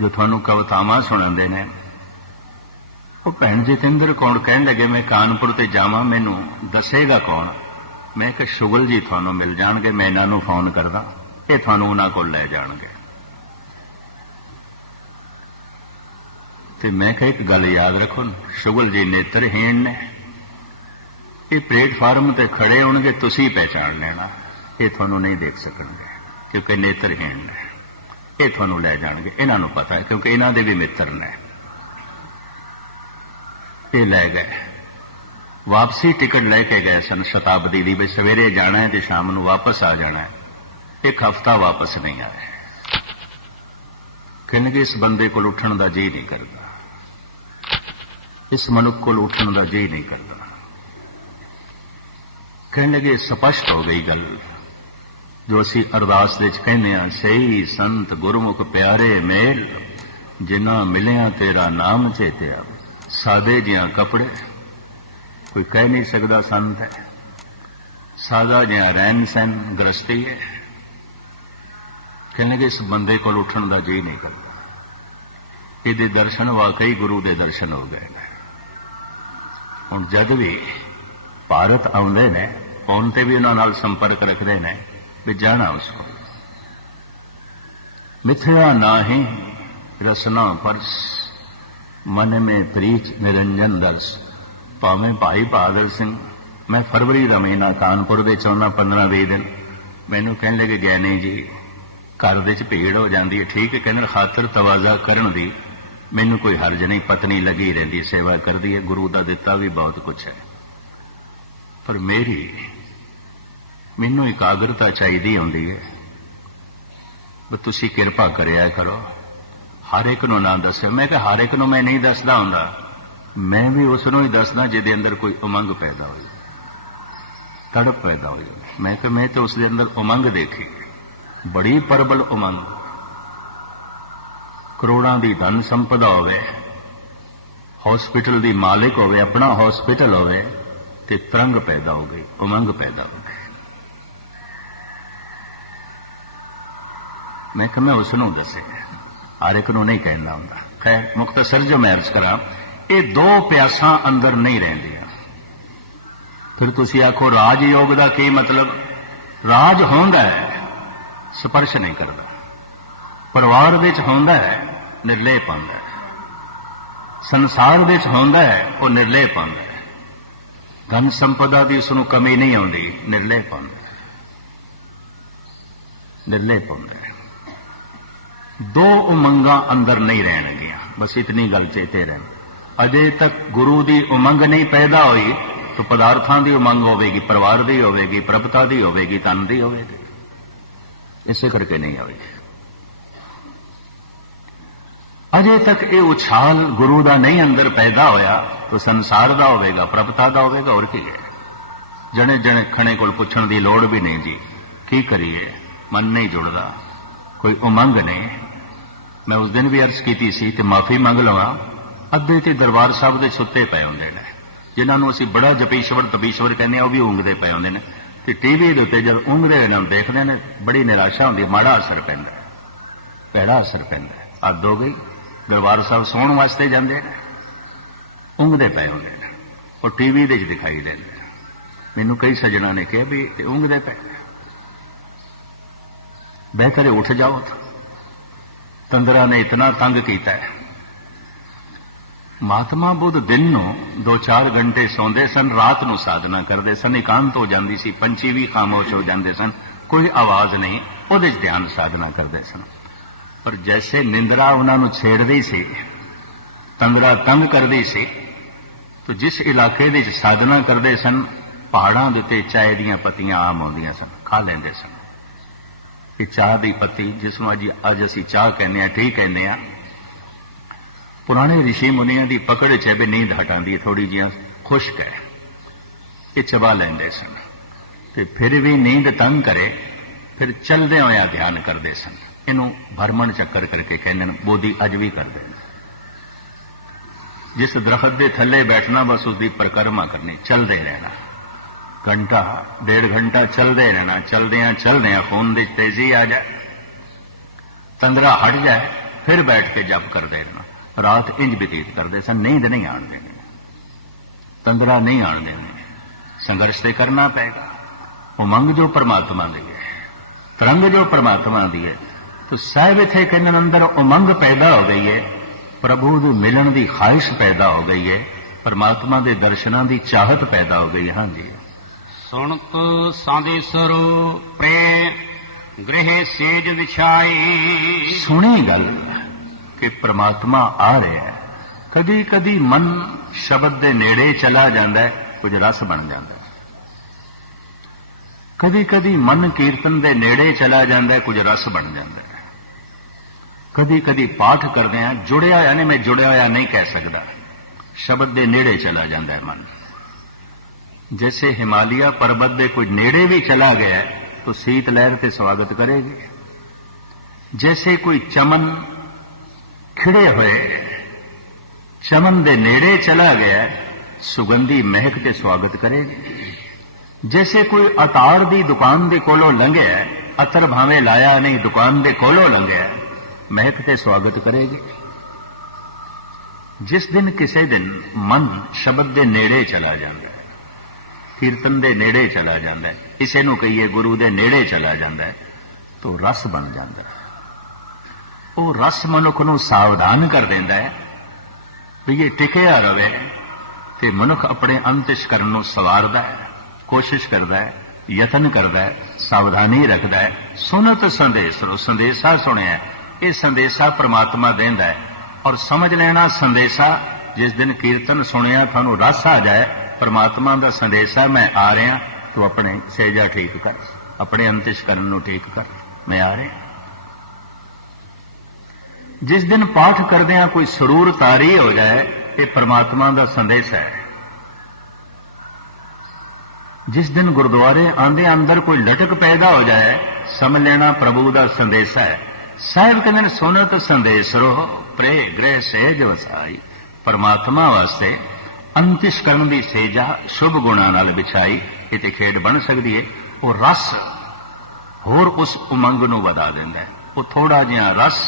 जो थानू कवितावां सुणांदे ने, वो भैन जतिंदर कौन कहन लगे मैं कानपुर ते जावां, मैनू दसेगा कौन? मैं कि शुगल जी थानू मिल जाणगे, मैं इन्हां नू फोन करदा, ये थानू उन्हां कोल लै जाणगे। ते मैं कहा एक गल याद रखो, शुगल जी नेत्रहीन ने, ये प्लेटफार्म ते खड़े होणगे, तुसी पहचान लेना, ये थानू नहीं देख सकणगे क्योंकि नेत्रहीन ने, ये थानू लै जाणगे। इन्हां नू पता है क्योंकि इन्हां दे भी मित्र ने। ये लै गए, वापसी टिकट लैके गए सन शताब्दी दी, भी सवेरे जाना है तो शाम नू वापस आ जाना है। एक हफ्ता वापस नहीं आए, कहणगे इस बंदे को उठण दा जी नहीं करता। ਇਸ ਮਨੁੱਖ ਕੋਲ ਉੱਠਣ ਦਾ ਜੀ ਨਹੀਂ ਕਰਦਾ। ਕਹਿਣ ਲੱਗੇ ਸਪਸ਼ਟ ਹੋ ਗਈ ਗੱਲ ਜੋ ਅਸੀਂ ਅਰਦਾਸ ਦੇ ਵਿੱਚ ਕਹਿੰਦੇ ਹਾਂ, ਸਹੀ ਸੰਤ ਗੁਰਮੁਖ ਪਿਆਰੇ ਮੇਲ, ਜਿਨ੍ਹਾਂ ਮਿਲਿਆ ਤੇਰਾ ਨਾਮ ਚੇਤਿਆ, ਸਾਦੇ ਜਿਹਾ ਕੱਪੜੇ। ਕੋਈ ਕਹਿ ਨਹੀਂ ਸਕਦਾ ਸੰਤ ਹੈ, ਸਾਦਾ ਜਿਹਾ ਰਹਿਣ ਸਹਿਣ ਗ੍ਰਸਤੀ ਹੈ। ਕਹਿੰਦੇ ਕਿ ਇਸ ਬੰਦੇ ਕੋਲ ਉੱਠਣ ਦਾ ਜੀ ਨਹੀਂ ਕਰਦਾ। ਇਹਦੇ ਦਰਸ਼ਨ ਵਾਕਈ ਗੁਰੂ ਦੇ ਦਰਸ਼ਨ ਹੋ ਗਏ ਨੇ। ਹੁਣ ਜਦ ਵੀ ਭਾਰਤ ਆਉਂਦੇ ਨੇ, ਫੋਨ ਤੇ ਵੀ ਉਹਨਾਂ ਨਾਲ ਸੰਪਰਕ ਰੱਖਦੇ ਨੇ ਵੀ ਜਾਣਾ ਉਸ ਕੋਲ। ਮਿਥਿਆ ਨਾਹੀਂ ਰਸਨਾ ਪਰਸ, ਮਨ ਮੇ ਪ੍ਰੀਚ ਨਿਰੰਜਨ ਦਰਸ। ਭਾਵੇਂ ਭਾਈ ਬਹਾਦਰ ਸਿੰਘ, ਮੈਂ ਫਰਵਰੀ ਦਾ ਮਹੀਨਾ ਕਾਨਪੁਰ ਦੇ ਚਾਹੁੰਦਾ 15-20 ਦਿਨ, ਮੈਨੂੰ ਕਹਿਣ ਲੱਗੇ ਗਿਆਨੀ ਜੀ ਘਰ ਦੇ ਚ ਭੀੜ ਹੋ ਜਾਂਦੀ ਹੈ। ਠੀਕ ਹੈ, ਕਹਿੰਦੇ ਖਾਤਰ ਤਵਾਜ਼ਾ ਕਰਨ ਦੀ ਮੈਨੂੰ ਕੋਈ ਹਰਜ ਨਹੀਂ, ਪਤਨੀ ਲੱਗੀ ਰਹਿੰਦੀ ਸੇਵਾ ਕਰਦੀ ਹੈ, ਗੁਰੂ ਦਾ ਦਿੱਤਾ ਵੀ ਬਹੁਤ ਕੁਛ ਹੈ, ਪਰ ਮੈਨੂੰ ਇਕਾਗਰਤਾ ਚਾਹੀਦੀ ਹੁੰਦੀ ਹੈ। ਵੀ ਤੁਸੀਂ ਕਿਰਪਾ ਕਰਿਆ ਕਰੋ, ਹਰ ਇੱਕ ਨੂੰ ਨਾ ਦੱਸਿਓ। ਮੈਂ ਕਿਹਾ ਹਰ ਇੱਕ ਨੂੰ ਮੈਂ ਨਹੀਂ ਦੱਸਦਾ ਹੁੰਦਾ, ਮੈਂ ਵੀ ਉਸ ਨੂੰ ਹੀ ਦੱਸਦਾ ਜਿਹਦੇ ਅੰਦਰ ਕੋਈ ਉਮੰਗ ਪੈਦਾ ਹੋਈ, ਤੜਪ ਪੈਦਾ ਹੋਈ। ਮੈਂ ਕਿਹਾ ਮੈਂ ਤਾਂ ਉਸ ਦੇ ਅੰਦਰ ਉਮੰਗ ਦੇਖੀ, ਬੜੀ ਪ੍ਰਬਲ ਉਮੰਗ। ਕਰੋੜਾਂ ਦੀ ਧਨ ਸੰਪਦਾ ਹੋਵੇ, ਹਸਪੀਟਲ ਦੀ ਮਾਲਿਕ ਹੋਵੇ, ਆਪਣਾ ਹਸਪੀਟਲ ਹੋਵੇ, ਤੇ ਤਰੰਗ ਪੈਦਾ ਹੋ ਗਈ, ਉਮੰਗ ਪੈਦਾ ਹੋ ਗਈ। ਮੈਂ ਕਿਹਾ ਮੈਂ ਉਸ ਨੂੰ ਦੱਸੇ, ਹਰ ਇੱਕ ਨੂੰ ਨਹੀਂ ਕਹਿੰਦਾ ਹੁੰਦਾ। ਖੈਰ ਮੁਖਤਸਰ ਜੋ ਮੈਂ ਅਰਜ਼ ਕਰਾਂ, ਇਹ ਦੋ ਪਿਆਸਾਂ ਅੰਦਰ ਨਹੀਂ ਰਹਿੰਦੀਆਂ। ਫਿਰ ਤੁਸੀਂ ਆਖੋ ਰਾਜ ਯੋਗ ਦਾ ਕੀ ਮਤਲਬ? ਰਾਜ ਹੁੰਦਾ ਹੈ, ਸਪਰਸ਼ ਨਹੀਂ ਕਰਦਾ। ਪਰਿਵਾਰ ਵਿੱਚ ਹੁੰਦਾ ਹੈ, ਨਿਰਲੇਪ ਹੁੰਦਾ ਹੈ। ਸੰਸਾਰ ਵਿੱਚ ਹੁੰਦਾ ਹੈ, ਉਹ ਨਿਰਲੇਪ ਹੁੰਦਾ ਹੈ। ਧਨ ਸੰਪਦਾ ਦੀ ਉਸ ਨੂੰ ਕਮੀ ਨਹੀਂ ਆਉਂਦੀ, ਨਿਰਲੇਪ ਹੁੰਦਾ ਹੈ, ਨਿਰਲੇਪ ਹੁੰਦਾ ਹੈ। ਦੋ ਉਮੰਗਾਂ ਅੰਦਰ ਨਹੀਂ ਰਹਿਣਗੀਆਂ, ਬਸ ਇਤਨੀ ਗੱਲ ਚੇਤੇ ਰਹੇ। ਅਜੇ ਤੱਕ ਗੁਰੂ ਦੀ ਉਮੰਗ ਨਹੀਂ ਪੈਦਾ ਹੋਈ ਤਾਂ ਪਦਾਰਥਾਂ ਦੀ ਉਮੰਗ ਹੋਵੇਗੀ, ਪਰਿਵਾਰ ਦੀ ਹੋਵੇਗੀ, ਪ੍ਰਭਤਾ ਦੀ ਹੋਵੇਗੀ, ਧਨ ਦੀ ਹੋਵੇਗੀ, ਇਸੇ ਕਰਕੇ ਨਹੀਂ ਹੋਵੇਗੀ। ਅਜੇ ਤੱਕ ਇਹ ਉਛਾਲ ਗੁਰੂ ਦਾ ਨਹੀਂ ਅੰਦਰ ਪੈਦਾ ਹੋਇਆ ਤਾਂ ਸੰਸਾਰ ਦਾ ਹੋਵੇਗਾ, ਪ੍ਰਭਤਾ ਦਾ ਹੋਵੇਗਾ। ਹੋਰ ਕੀ ਹੈ? ਜਣੇ ਜਣੇ ਖਣੇ ਕੋਲ ਪੁੱਛਣ ਦੀ ਲੋੜ ਵੀ ਨਹੀਂ ਜੀ, ਕੀ ਕਰੀਏ, ਮਨ ਨਹੀਂ ਜੁੜਦਾ, ਕੋਈ ਉਮੰਗ ਨਹੀਂ। ਮੈਂ ਉਸ ਦਿਨ ਵੀ ਅਰਜ਼ ਕੀਤੀ ਸੀ ਤੇ ਮਾਫੀ ਮੰਗ ਲਵਾਂ, ਅੱਧੇ ਤੇ ਦਰਬਾਰ ਸਾਹਿਬ ਦੇ ਸੁੱਤੇ ਪਏ ਹੁੰਦੇ ਨੇ, ਜਿਨ੍ਹਾਂ ਨੂੰ ਅਸੀਂ ਬੜਾ ਜਪੀਸ਼ਵਰ ਤਪੀਸ਼ਵਰ ਕਹਿੰਦੇ ਆ, ਉਹ ਵੀ ਉਂਘਦੇ ਪਏ ਹੁੰਦੇ ਨੇ। ਤੇ ਟੀਵੀ ਦੇ ਉੱਤੇ ਜਦ ਉਂਘਦੇ ਇਹਨਾਂ ਨੂੰ ਦੇਖਦੇ ਨੇ, ਬੜੀ ਨਿਰਾਸ਼ਾ ਹੁੰਦੀ, ਮਾੜਾ ਅਸਰ ਪੈਂਦਾ, ਭੈੜਾ ਅਸਰ ਪੈਂਦਾ। ਹੱਦ ਹੋ ਗਈ, ਦਰਬਾਰ ਸਾਹਿਬ ਸੌਣ ਵਾਸਤੇ ਜਾਂਦੇ ਨੇ, ਉਂਘਦੇ ਪਏ ਹੁੰਦੇ ਨੇ, ਉਹ ਟੀਵੀ ਦੇ ਚ ਦਿਖਾਈ ਦਿੰਦੇ ਨੇ। ਮੈਨੂੰ ਕਈ ਸੱਜਣਾ ਨੇ ਕਿਹਾ ਵੀ ਉਂਘਦੇ ਪਏ, ਬਿਹਤਰ ਉੱਠ ਜਾਓ। ਤੰਦਰਾਂ ਨੇ ਇਤਨਾ ਤੰਗ ਕੀਤਾ ਹੈ। ਮਹਾਤਮਾ ਬੁੱਧ ਦਿਨ ਨੂੰ 2-4 ਘੰਟੇ ਸੌਂਦੇ ਸਨ, ਰਾਤ ਨੂੰ ਸਾਧਨਾ ਕਰਦੇ ਸਨ, ਇਕਾਂਤ ਹੋ ਜਾਂਦੀ ਸੀ, ਪੰਛੀ ਵੀ ਖਾਮੋਸ਼ ਹੋ ਜਾਂਦੇ ਸਨ, ਕੋਈ ਆਵਾਜ਼ ਨਹੀਂ, ਉਹਦੇ 'ਚ ਧਿਆਨ ਸਾਧਨਾ ਕਰਦੇ ਸਨ। ਪਰ ਜੈਸੇ ਨਿੰਦਰਾ ਉਹਨਾਂ ਨੂੰ ਛੇੜਦੀ ਸੀ, ਤੰਦਰਾ ਤੰਗ ਕਰਦੀ ਸੀ, ਤਾਂ ਜਿਸ ਇਲਾਕੇ ਦੇ ਵਿੱਚ ਸਾਧਨਾ ਕਰਦੇ ਸਨ, ਪਹਾੜਾਂ ਦੇ ਉੱਤੇ ਚਾਹ ਦੀਆਂ ਪੱਤੀਆਂ ਆਮ ਆਉਂਦੀਆਂ ਸਨ, ਖਾ ਲੈਂਦੇ ਸਨ। ਇਹ ਚਾਹ ਦੀ ਪੱਤੀ, ਜਿਸ ਨੂੰ ਅੱਜ ਅਸੀਂ ਚਾਹ ਕਹਿੰਦੇ ਹਾਂ, ਠੀਕ ਕਹਿੰਦੇ ਹਾਂ, ਪੁਰਾਣੇ ਰਿਸ਼ੀ ਮੁਨੀਆਂ ਦੀ ਪਕੜ ਚ ਹੈ ਵੀ ਨੀਂਦ ਹਟਾਉਂਦੀ ਹੈ, ਥੋੜੀ ਜਿਹੀ ਖੁਸ਼ਕ ਹੈ, ਇਹ ਚਬਾ ਲੈਂਦੇ ਸਨ। ਤੇ ਫਿਰ ਵੀ ਨੀਂਦ ਤੰਗ ਕਰੇ, ਫਿਰ ਚਲਦੇ ਹੋਇਆ ਧਿਆਨ ਕਰਦੇ ਸਨ। ਇਹਨੂੰ ਭਰਮਣ ਚੱਕਰ ਕਰਕੇ ਕਹਿੰਦੇ ਨੇ, ਬੋਧੀ ਅੱਜ ਵੀ ਕਰਦੇ ਨੇ। ਜਿਸ ਦਰਖਤ ਦੇ ਥੱਲੇ ਬੈਠਣਾ, ਬਸ ਉਸ ਦੀ ਪਰਿਕਰਮਾ ਕਰਨੀ, ਚਲਦੇ ਰਹਿਣਾ, ਘੰਟਾ 1.5 ਘੰਟਾ ਚਲਦੇ ਰਹਿਣਾ। ਚਲਦਿਆਂ ਖੂਨ ਦੀ ਤੇਜ਼ੀ ਆ ਜਾਏ, ਤੰਦਰਾ ਹਟ ਜਾਏ, ਫਿਰ ਬੈਠ ਕੇ ਜਪ ਕਰਦੇ ਰਹਿਣਾ। ਰਾਤ ਇੰਜ ਬਤੀਤ ਕਰਦੇ ਸਨ, ਨੀਂਦ ਨਹੀਂ ਆਣ ਦੇਣੀ, ਤੰਦਰਾ ਨਹੀਂ ਆਣ ਦੇਣੀ। ਸੰਘਰਸ਼ ਤੇ ਕਰਨਾ ਪਏਗਾ। ਉਮੰਗ ਜੋ ਪਰਮਾਤਮਾ ਦੀ ਹੈ, ਤਰੰਗ ਜੋ ਪਰਮਾਤਮਾ ਦੀ ਹੈ, ਤਾਂ ਸਾਹਿਬ ਇੱਥੇ ਕਹਿੰਦੇ ਅੰਦਰ ਉਮੰਗ ਪੈਦਾ ਹੋ ਗਈ ਹੈ, ਪ੍ਰਭੂ ਦੇ ਮਿਲਣ ਦੀ ਖਾਹਿਸ਼ ਪੈਦਾ ਹੋ ਗਈ ਹੈ, ਪਰਮਾਤਮਾ ਦੇ ਦਰਸ਼ਨਾਂ ਦੀ ਚਾਹਤ ਪੈਦਾ ਹੋ ਗਈ ਹੈ। ਹਾਂਜੀ, ਸੁਣਤ ਸਾਦੇਸਰੋ ਪ੍ਰੇ ਗ੍ਰਹਿ ਸੇਜ ਵਿਛਾਈ। ਸੁਣੀ ਗੱਲ ਕਿ ਪ੍ਰਮਾਤਮਾ ਆ ਰਿਹਾ ਹੈ। ਕਦੀ ਕਦੀ ਮਨ ਸ਼ਬਦ ਦੇ ਨੇੜੇ ਚਲਾ ਜਾਂਦਾ ਹੈ, ਕੁਝ ਰਸ ਬਣ ਜਾਂਦਾ ਹੈ। ਕਦੀ ਕਦੀ ਮਨ ਕੀਰਤਨ ਦੇ ਨੇੜੇ ਚਲਾ ਜਾਂਦਾ ਹੈ, ਕੁਝ ਰਸ ਬਣ ਜਾਂਦਾ ਹੈ। ਕਦੀ ਕਦੀ ਪਾਠ ਕਰਦੇ ਹਾਂ, ਜੁੜਿਆ ਹੋਇਆ ਨਹੀਂ, ਮੈਂ ਜੁੜਿਆ ਹੋਇਆ ਨਹੀਂ ਕਹਿ ਸਕਦਾ, शब्द के नेड़े चला जाता है मन। जैसे हिमालय पर्वत के कोई नेड़े भी चला गया तो शीत लहर से स्वागत करेगी। जैसे कोई चमन खिड़े हुए चमन के नेड़े चला गया सुगंधी महक के स्वागत करेगी। जैसे कोई अतार की दुकान के कोलों लंघिया अतर भावे लाया नहीं दुकान के कोलों लंघिया महक के स्वागत करेगी। जिस दिन किसी दिन मन शब्द के नेड़े चला जाता है, कीर्तन के नेड़े चला जाता है, इसे नूं कहिए गुरु के नेड़े चला जाता है तो रस बन जाता है। वो रस मनुख नूं सावधान कर देता है भी ये टिकिया रवे तो मनुख अपने अंतस्करण नूं सवारदा है, कोशिश करता है, यतन करता है, सावधानी रखता है। सुनत संदेश संदेशा सुनिया ये संदेशा परमात्मा देंदा है और समझ लेना संदेशा जिस दिन कीर्तन सुनिया थानू रस आ जाए परमात्मा का संदेशा मैं आ रहा तो अपने सेजा ठीक कर, अपने अंतस्करण नूं ठीक कर, मैं आ रहा। जिस दिन पाठ करदियां कोई सरूर तारी हो जाए ये परमात्मा का संदेश है। जिस दिन गुरुद्वारे आंदे अंदर कोई लटक पैदा हो जाए समझ लेना प्रभु का संदेशा है। साहिब कहते सुनत संदेश रो प्रे गृह सेज वसाई। परमात्मा वास्ते अंतस्करण की सेजा शुभ गुणा नाल बिछाई ये खेड बन सकती है। वो रस होर उस उमंग नूं वधा देंदा है। वो थोड़ा जिहा रस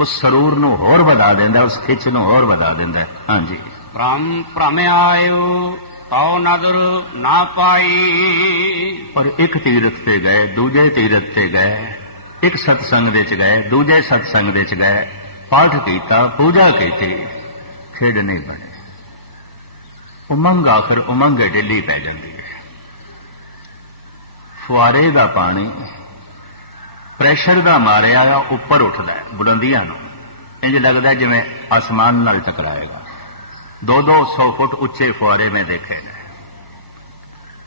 उस सरूर नूं होर वधा देंदा, उस खिच नूं होर वधा देंदा। हाँ जी। भ्रम भ्रम आयो पाओ नदर ना पाई। पर एक तीरथ ते गए दूजे तीरथ ते गए, एक सत्संग विच गए दूजे सत्संग विच गए, पाठ कीता पूजा की, खेड नहीं बने। उमंग आखिर उमंग ढिली पै जाती है। फुआरे का पानी प्रैशर का मारिया उपर उठता है बुलंदियां नूं, इंज लगता है जिवें आसमान नाल टकराएगा। 200 फुट उच्चे फुआरे में देखे गए।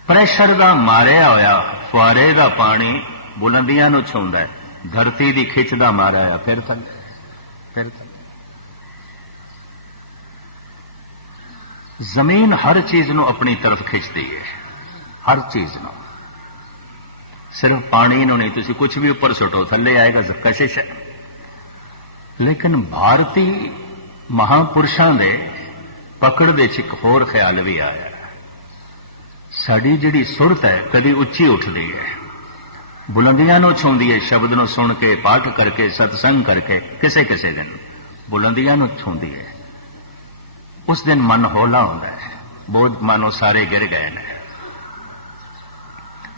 प्रैशर का मारिया होया फुआरे का पानी बुलंदियां नूं छूंदा है, धरती की खिच का मारिया फिर थले, फिर थले। जमीन हर चीज नूं अपनी तरफ खिंचती है, हर चीज नूं। सिर्फ पानी नूं नहीं, तुसीं कुछ भी उपर सुटो थले आएगा, कशिश है। लेकिन भारतीय महापुरुषों के पकड़ विच एक होर ख्याल भी आया। साडी जिहड़ी सुरत है कभी उच्ची उठती है, बुलंदियां नूं छूंदी है, शब्द नूं सुन के पाठ करके सत्संग करके किसे किसे दिन बुलंदियां नूं छूंदी है। उस दिन मन हौला होता है, बोध मानो सारे गिर गए ने,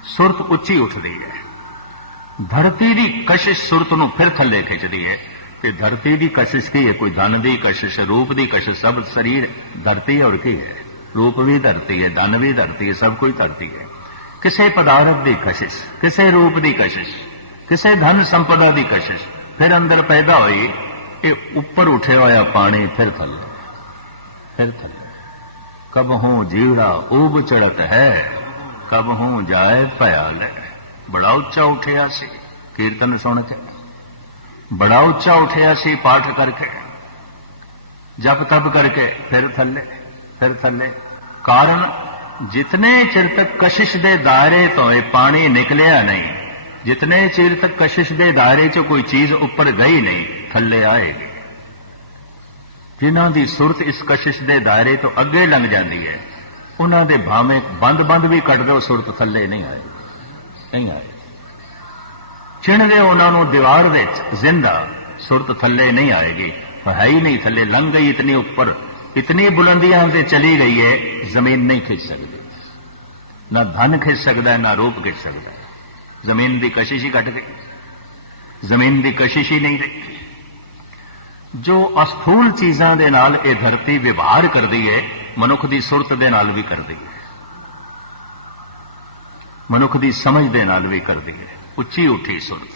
सुरत उच्ची उठती है। धरती की कशिश सुरत नूं फिर थले खिंचती है कि धरती की कशिश की है, कोई धन की कशिश, रूप की कशिश, सब शरीर धरती और की है, रूप भी धरती है, धन भी धरती है, सब कुछ धरती है। किसी पदार्थ की कशिश, किसी रूप की कशिश, किसी धन संपदा की कशिश, फिर अंदर पैदा हुई ये उपर उठे होया पानी फिर थले, फिर थले। कब हूं जीड़ा ऊब चढ़त है, कब हूं जाए भयाल। बड़ा उच्चा उठिया सी कीर्तन सुन के, बड़ा उच्चा उठिया सी पाठ करके, जप तप करके फिर थले, फिर थले। कारण जितने चिर तक कशिश दे दायरे तो पानी निकलिया नहीं, जितने चिर तक कशिश दे दायरे च कोई चीज ऊपर गई नहीं थले आएगी। जिन्हां दी सुरत इस कशिश दे दायरे तो अगे लंघ जाती है उन्हां दे भावें बंद बंद भी कट दो सुरत थले नहीं आएगी, नहीं आएगी। चिण गए उन्होंने दीवार विच जिंदा सुरत थले नहीं आएगी, तो है ही नहीं थले, लंघ गई इतनी ऊपर, इतनी बुलंदियां से चली गई है जमीन नहीं खिंच सकती। ना धन खिंच सकता है, ना रूप खिंच सकता है। जमीन की कशिश ही कट गई, जमीन की कशिश ही नहीं रही। जो अस्थूल चीजों के नाल ये धरती व्यवहार करती है मनुख की सुरत के नाल भी करती है, मनुख की समझ के नाल भी करती है। उच्ची उठी सुरत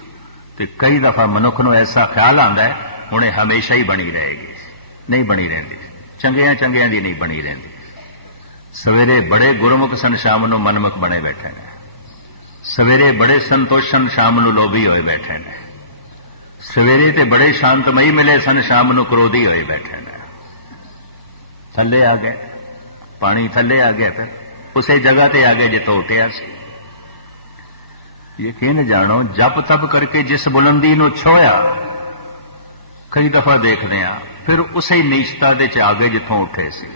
तो कई दफा मनुख को ऐसा ख्याल आता है हुणे हमेशा ही बनी रहेगी, नहीं बनी रहती, चंगिया चंगिया की नहीं बनी रहती। सवेरे बड़े गुरमुख सन शाम को मनमुख बने बैठे ने, सवेरे बड़े संतोषन शाम को लोभी होए बैठे ने, सवेरे ते बड़े शांतमई मिले सन शाम को क्रोधी होए बैठे ने। थले आ गए, पानी थले आ गया, फिर उसे जगह ते आ गए जिथों उठिया सी। यकीन जानो जप तप करके जिस बुलंदी नूं छोया, कई दफा देखते हैं फिर उसे नीचता दे च आ गए जिथों उठे सी।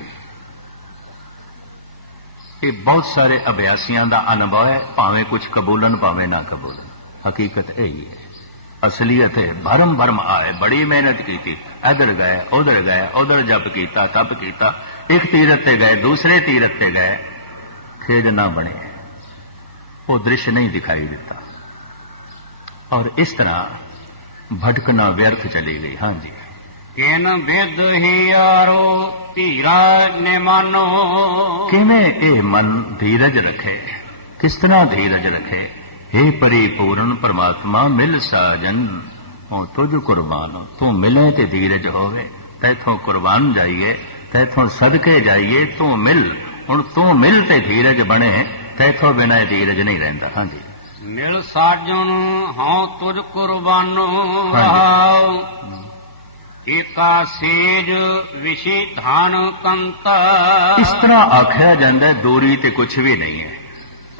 ये बहुत सारे अभ्यासियों का अनुभव है, भावें कुछ कबूलन भावें ना कबूलन, हकीकत यही है। असलीयत है भरम भरम आए, बड़ी मेहनत की, इधर गए उधर जप किया तप किया, एक तीरथ ते गए दूसरे तीरथ ते गए, खेद ना बने, वो दृश्य नहीं दिखाई देता, और इस तरह भटकना व्यर्थ चली गई। हाँ जी। किन विद हियारो धीरा ने मानो, किवें ए मन धीरज रखे, किस तरह धीरज रखे। हे परिपूर्ण परमात्मा मिल साजन, हूँ तुझ कुर्बान, तू मिले ते धीरज होवे, तैथों कुर्बान जाइए, तैथों सदके जाइए, तू मिल, हुण तू मिल ते धीरज बने, तैथों बिना धीरज नहीं रहता। हाँ जी। मिल साजन हाँ तुझ कुर्बानो, एका सेज विषि धान कंता। इस तरह आख्या जाता है दूरी ते कुछ भी नहीं है,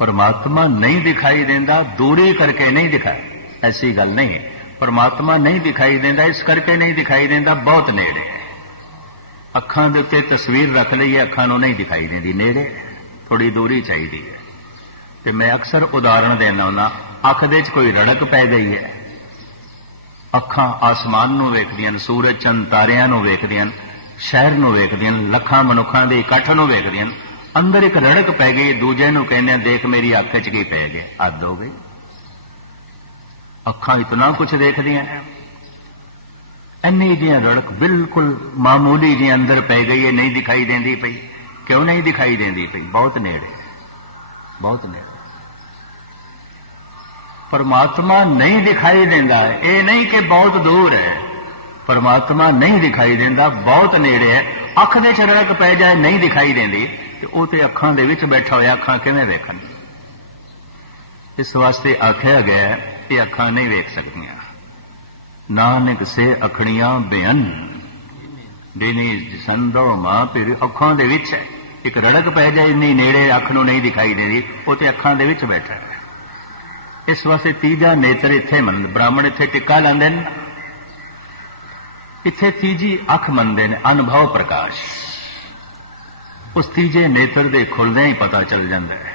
परमात्मा नहीं दिखाई देता दूरी करके नहीं दिखाई, ऐसी गल नहीं है। परमात्मा नहीं दिखाई देता इस करके नहीं दिखाई देता बहुत नेड़े है। अखां दे उत्ते तस्वीर रख लईए, अखां नूं नहीं दिखाई देती, नेड़े थोड़ी दूरी चाहिए है। ते मैं अक्सर उदाहरण देना हुंदा, अख दे च कोई रड़क पै गई है, अखां आसमान नूं वेखदियां, सूरज चंद तारियां नूं वेखदियां, शहर नूं वेखदियां, लखां मनुखां दे इकट्ठ नूं वेखदियां, अंदर एक रड़क पै गई, दूजे नूं कहने देख मेरी अख च की पै गया, हद हो गई। अखां इतना कुछ देखदियां हैं, इन्नी जी रड़क बिल्कुल मामूली जी अंदर पै गई है, नहीं दिखाई देंदी पई। क्यों नहीं दिखाई देंदी पई? बहुत नेड़े, बहुत नेड़े। परमात्मा नहीं दिखाई देता है, ये नहीं कि बहुत दूर है, परमात्मा नहीं दिखाई देता बहुत नेड़े है। अख दे च रड़क पै जाए नहीं दिखाई देंदी, वो तो अखां दे विच बैठा होया, अखां किवें वेखण? इस वास्ते आख्या गया ये अखां नहीं वेख सकदियां। नानक से अखड़ियां बेअन देनी संदो मां फिर अखां दे विच है। एक रड़क पै जाए इन्नी नेड़े, अख नूं नहीं दिखाई देती, वो तो अखां दे विच बैठा है। इस वास्ते तीजा नेत्र इत्थे मन, ब्राह्मण इत्थे टिक्का लांदे ने, इत्थे तीजी अख मनदे ने, अनुभव प्रकाश। उस तीजे नेत्र दे खुलदे ही पता चल जाता है,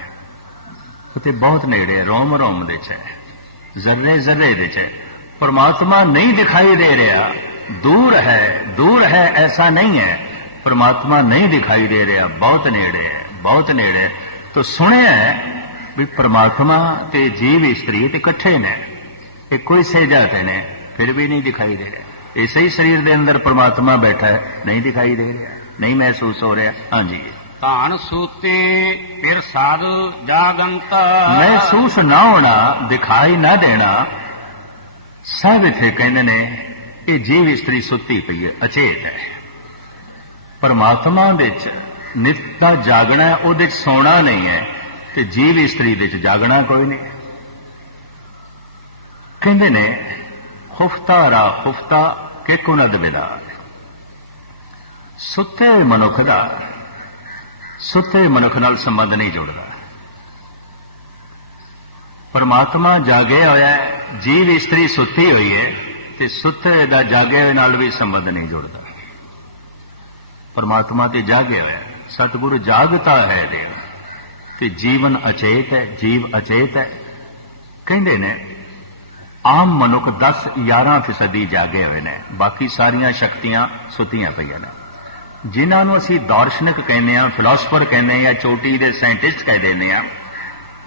उते बहुत नेड़े, रोम रोम दे च है, जर्रे जर्रे दे च है। परमात्मा नहीं दिखाई दे रहा, दूर है ऐसा नहीं है। परमात्मा नहीं दिखाई दे रहा, बहुत नेड़े है, बहुत नेड़े है। तो सुनिया है भी परमात्मा ते जीव स्त्री ते इकट्ठे ने, एक कोई सेजाते ने, फिर भी नहीं दिखाई दे रहा। इसे ही शरीर के अंदर परमात्मा बैठा है, नहीं दिखाई दे रहा, नहीं महसूस हो रहा। हाँ जी। धान सूते फिर साधु जागंता, महसूस ना होना, दिखाई ना देना, सब इत्थे कहते ने ये जीव स्त्री सुती पई है, अचेत है। परमात्मा दे च नित दा जागना है, उहदे च सोना नहीं है, ते जीव स्त्री दे च जागना कोई नहीं। कहते ने खुफ्ता रा खुफ्ता के कुनद विदा, सुते मनुख दा सुते मनुख नाल संबंध नहीं जुड़ता। परमात्मा जागे होया है, जीव स्त्री सुती हुई है, ते सुते दा जागे हुए नाल भी संबंध नहीं जुड़ता। परमात्मा ते जागे होया, सतगुरु जागता है देव, ते जीवन अचेत है, जीव अचेत है। कहते ने आम मनुख 10-11% जागे हुए ने, बाकी सारिया शक्तियां सुतियां पईयां ने। जिन्होंने असी दार्शनिक कहने हैं, फिलोसफर कहने या चोटी के साइंटिस्ट कह देने,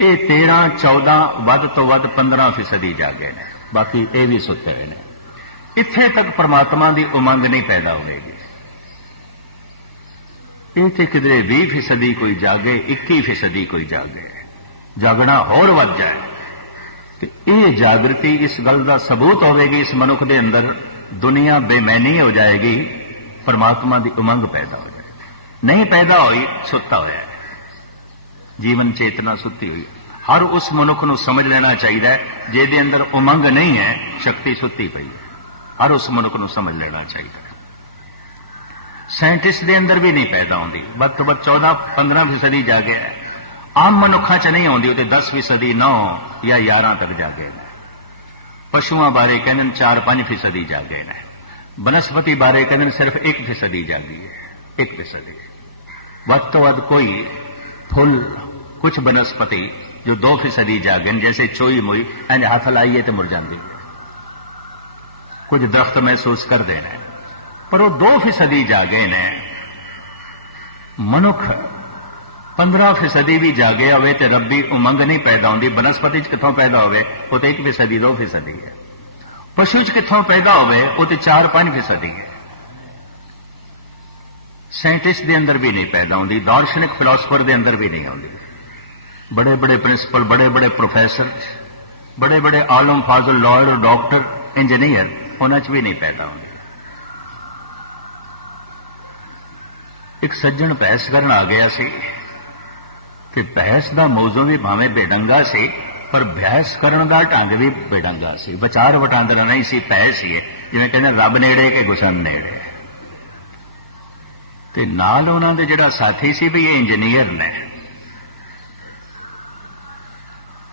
ये 13-14 वध तो वध 15% जागे ने, बाकी ये भी सुते हुए ने। इत्थे तक परमात्मा की उमंग नहीं पैदा होगी। ये तो किधरे 20% कोई जागे, 21% कोई जागे, जागना होर वध जाए तो ये जागृति इस गल का सबूत होगी, इस मनुख के अंदर दुनिया बेमैनी हो जाएगी, परमात्मा की उमंग पैदा हो जाएगी। नहीं पैदा हुई, सुता होया है, जीवन चेतना सुती हुई। हर उस मनुख को समझ लेना चाहिए जिहदे अंदर उमंग नहीं है, शक्ति सुती पई है। हर उस मनुख को समझ लेना चाहिए। ਸਾਇੰਟਿਸਟ ਦੇ ਅੰਦਰ ਵੀ ਨਹੀਂ ਪੈਦਾ ਹੁੰਦੀ। ਵੱਧ ਤੋਂ ਵੱਧ 14-15% ਜਾ ਗਿਆ ਹੈ। ਆਮ ਮਨੁੱਖਾਂ 'ਚ ਨਹੀਂ ਆਉਂਦੀ, ਉਹ ਤੇ 10% 9 ਜਾਂ 11 ਤੱਕ ਜਾ ਗਏ ਨੇ। ਪਸ਼ੂਆਂ ਬਾਰੇ ਕਹਿੰਦੇ ਨੇ 4-5% ਜਾ ਗਏ ਨੇ। ਬਨਸਪਤੀ ਬਾਰੇ ਕਹਿੰਦੇ ਨੇ ਸਿਰਫ 1% ਜਾਗੀ ਹੈ, 1%। ਵੱਧ ਤੋਂ ਵੱਧ ਕੋਈ फुल, कुछ बनस्पति जो 2% जागे, जैसे चोई मोई एने हाथ लाइए तो मुर जाती है। कुछ दरख्त महसूस कर देने, पर वो 2% जागे ने। मनुख 15% भी जागे होवे तो रब्बी उमंग नहीं पैदा होती। बनस्पति कितों पैदा होवे, वो तो 1%, 2% है। पशु कितों पैदा होवे, वो तो 4-5% है। साइंटिस्ट के अंदर भी नहीं पैदा होती, दार्शनिक फिलोसफर के अंदर भी नहीं आती। बड़े बड़े प्रिंसिपल, बड़े बड़े प्रोफैसर, बड़े बड़े आलम फाजल, लॉयर, डॉक्टर, इंजीनियर, उन्होंने भी नहीं पैदा होती। एक सज्जन बहस करन आ गया सी कि बहस का मौजू भी भावें बेढंगा सी, पर बहस करन दा ढंग भी बेढंगा सी। विचार वटांदरा नहीं सी, बहस ही है। जिवें कहंदे रब नेड़े के गुसन नेड़े। ते नाल उन्हां दे जिहड़ा साथी सी भी ये इंजीनियर ने,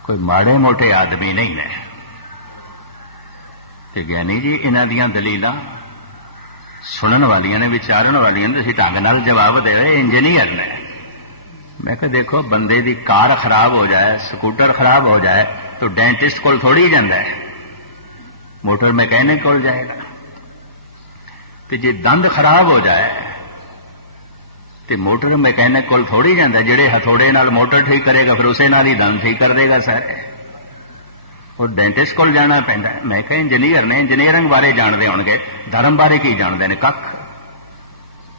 कोई माड़े मोटे आदमी नहीं ने। ते ज्ञानी जी इन्हां दियां दलीलां सुनन वालियां ने, विचारन वालियां ने, ढंग नाल जवाब दे। इंजीनियर ने। मैं कहा देखो, बंदे दी कार खराब हो जाए, स्कूटर खराब हो जाए तो डेंटिस्ट कोल थोड़ी जांदा है, मोटर मैकेनिक कोल जाएगा। ते जे दंद खराब हो जाए तो मोटर मैकेनिक कोल थोड़ी जाता, जेड़े हथौड़े नाल मोटर ठीक करेगा फिर उसे नाल ही दंद ठीक कर देगा सारे। और डेंटिस्ट कोल जाना पैंदा। मैं कहा इंजीनियर ने, इंजीनियरिंग बारे जानते होणगे, धर्म बारे की जानते हैं कख।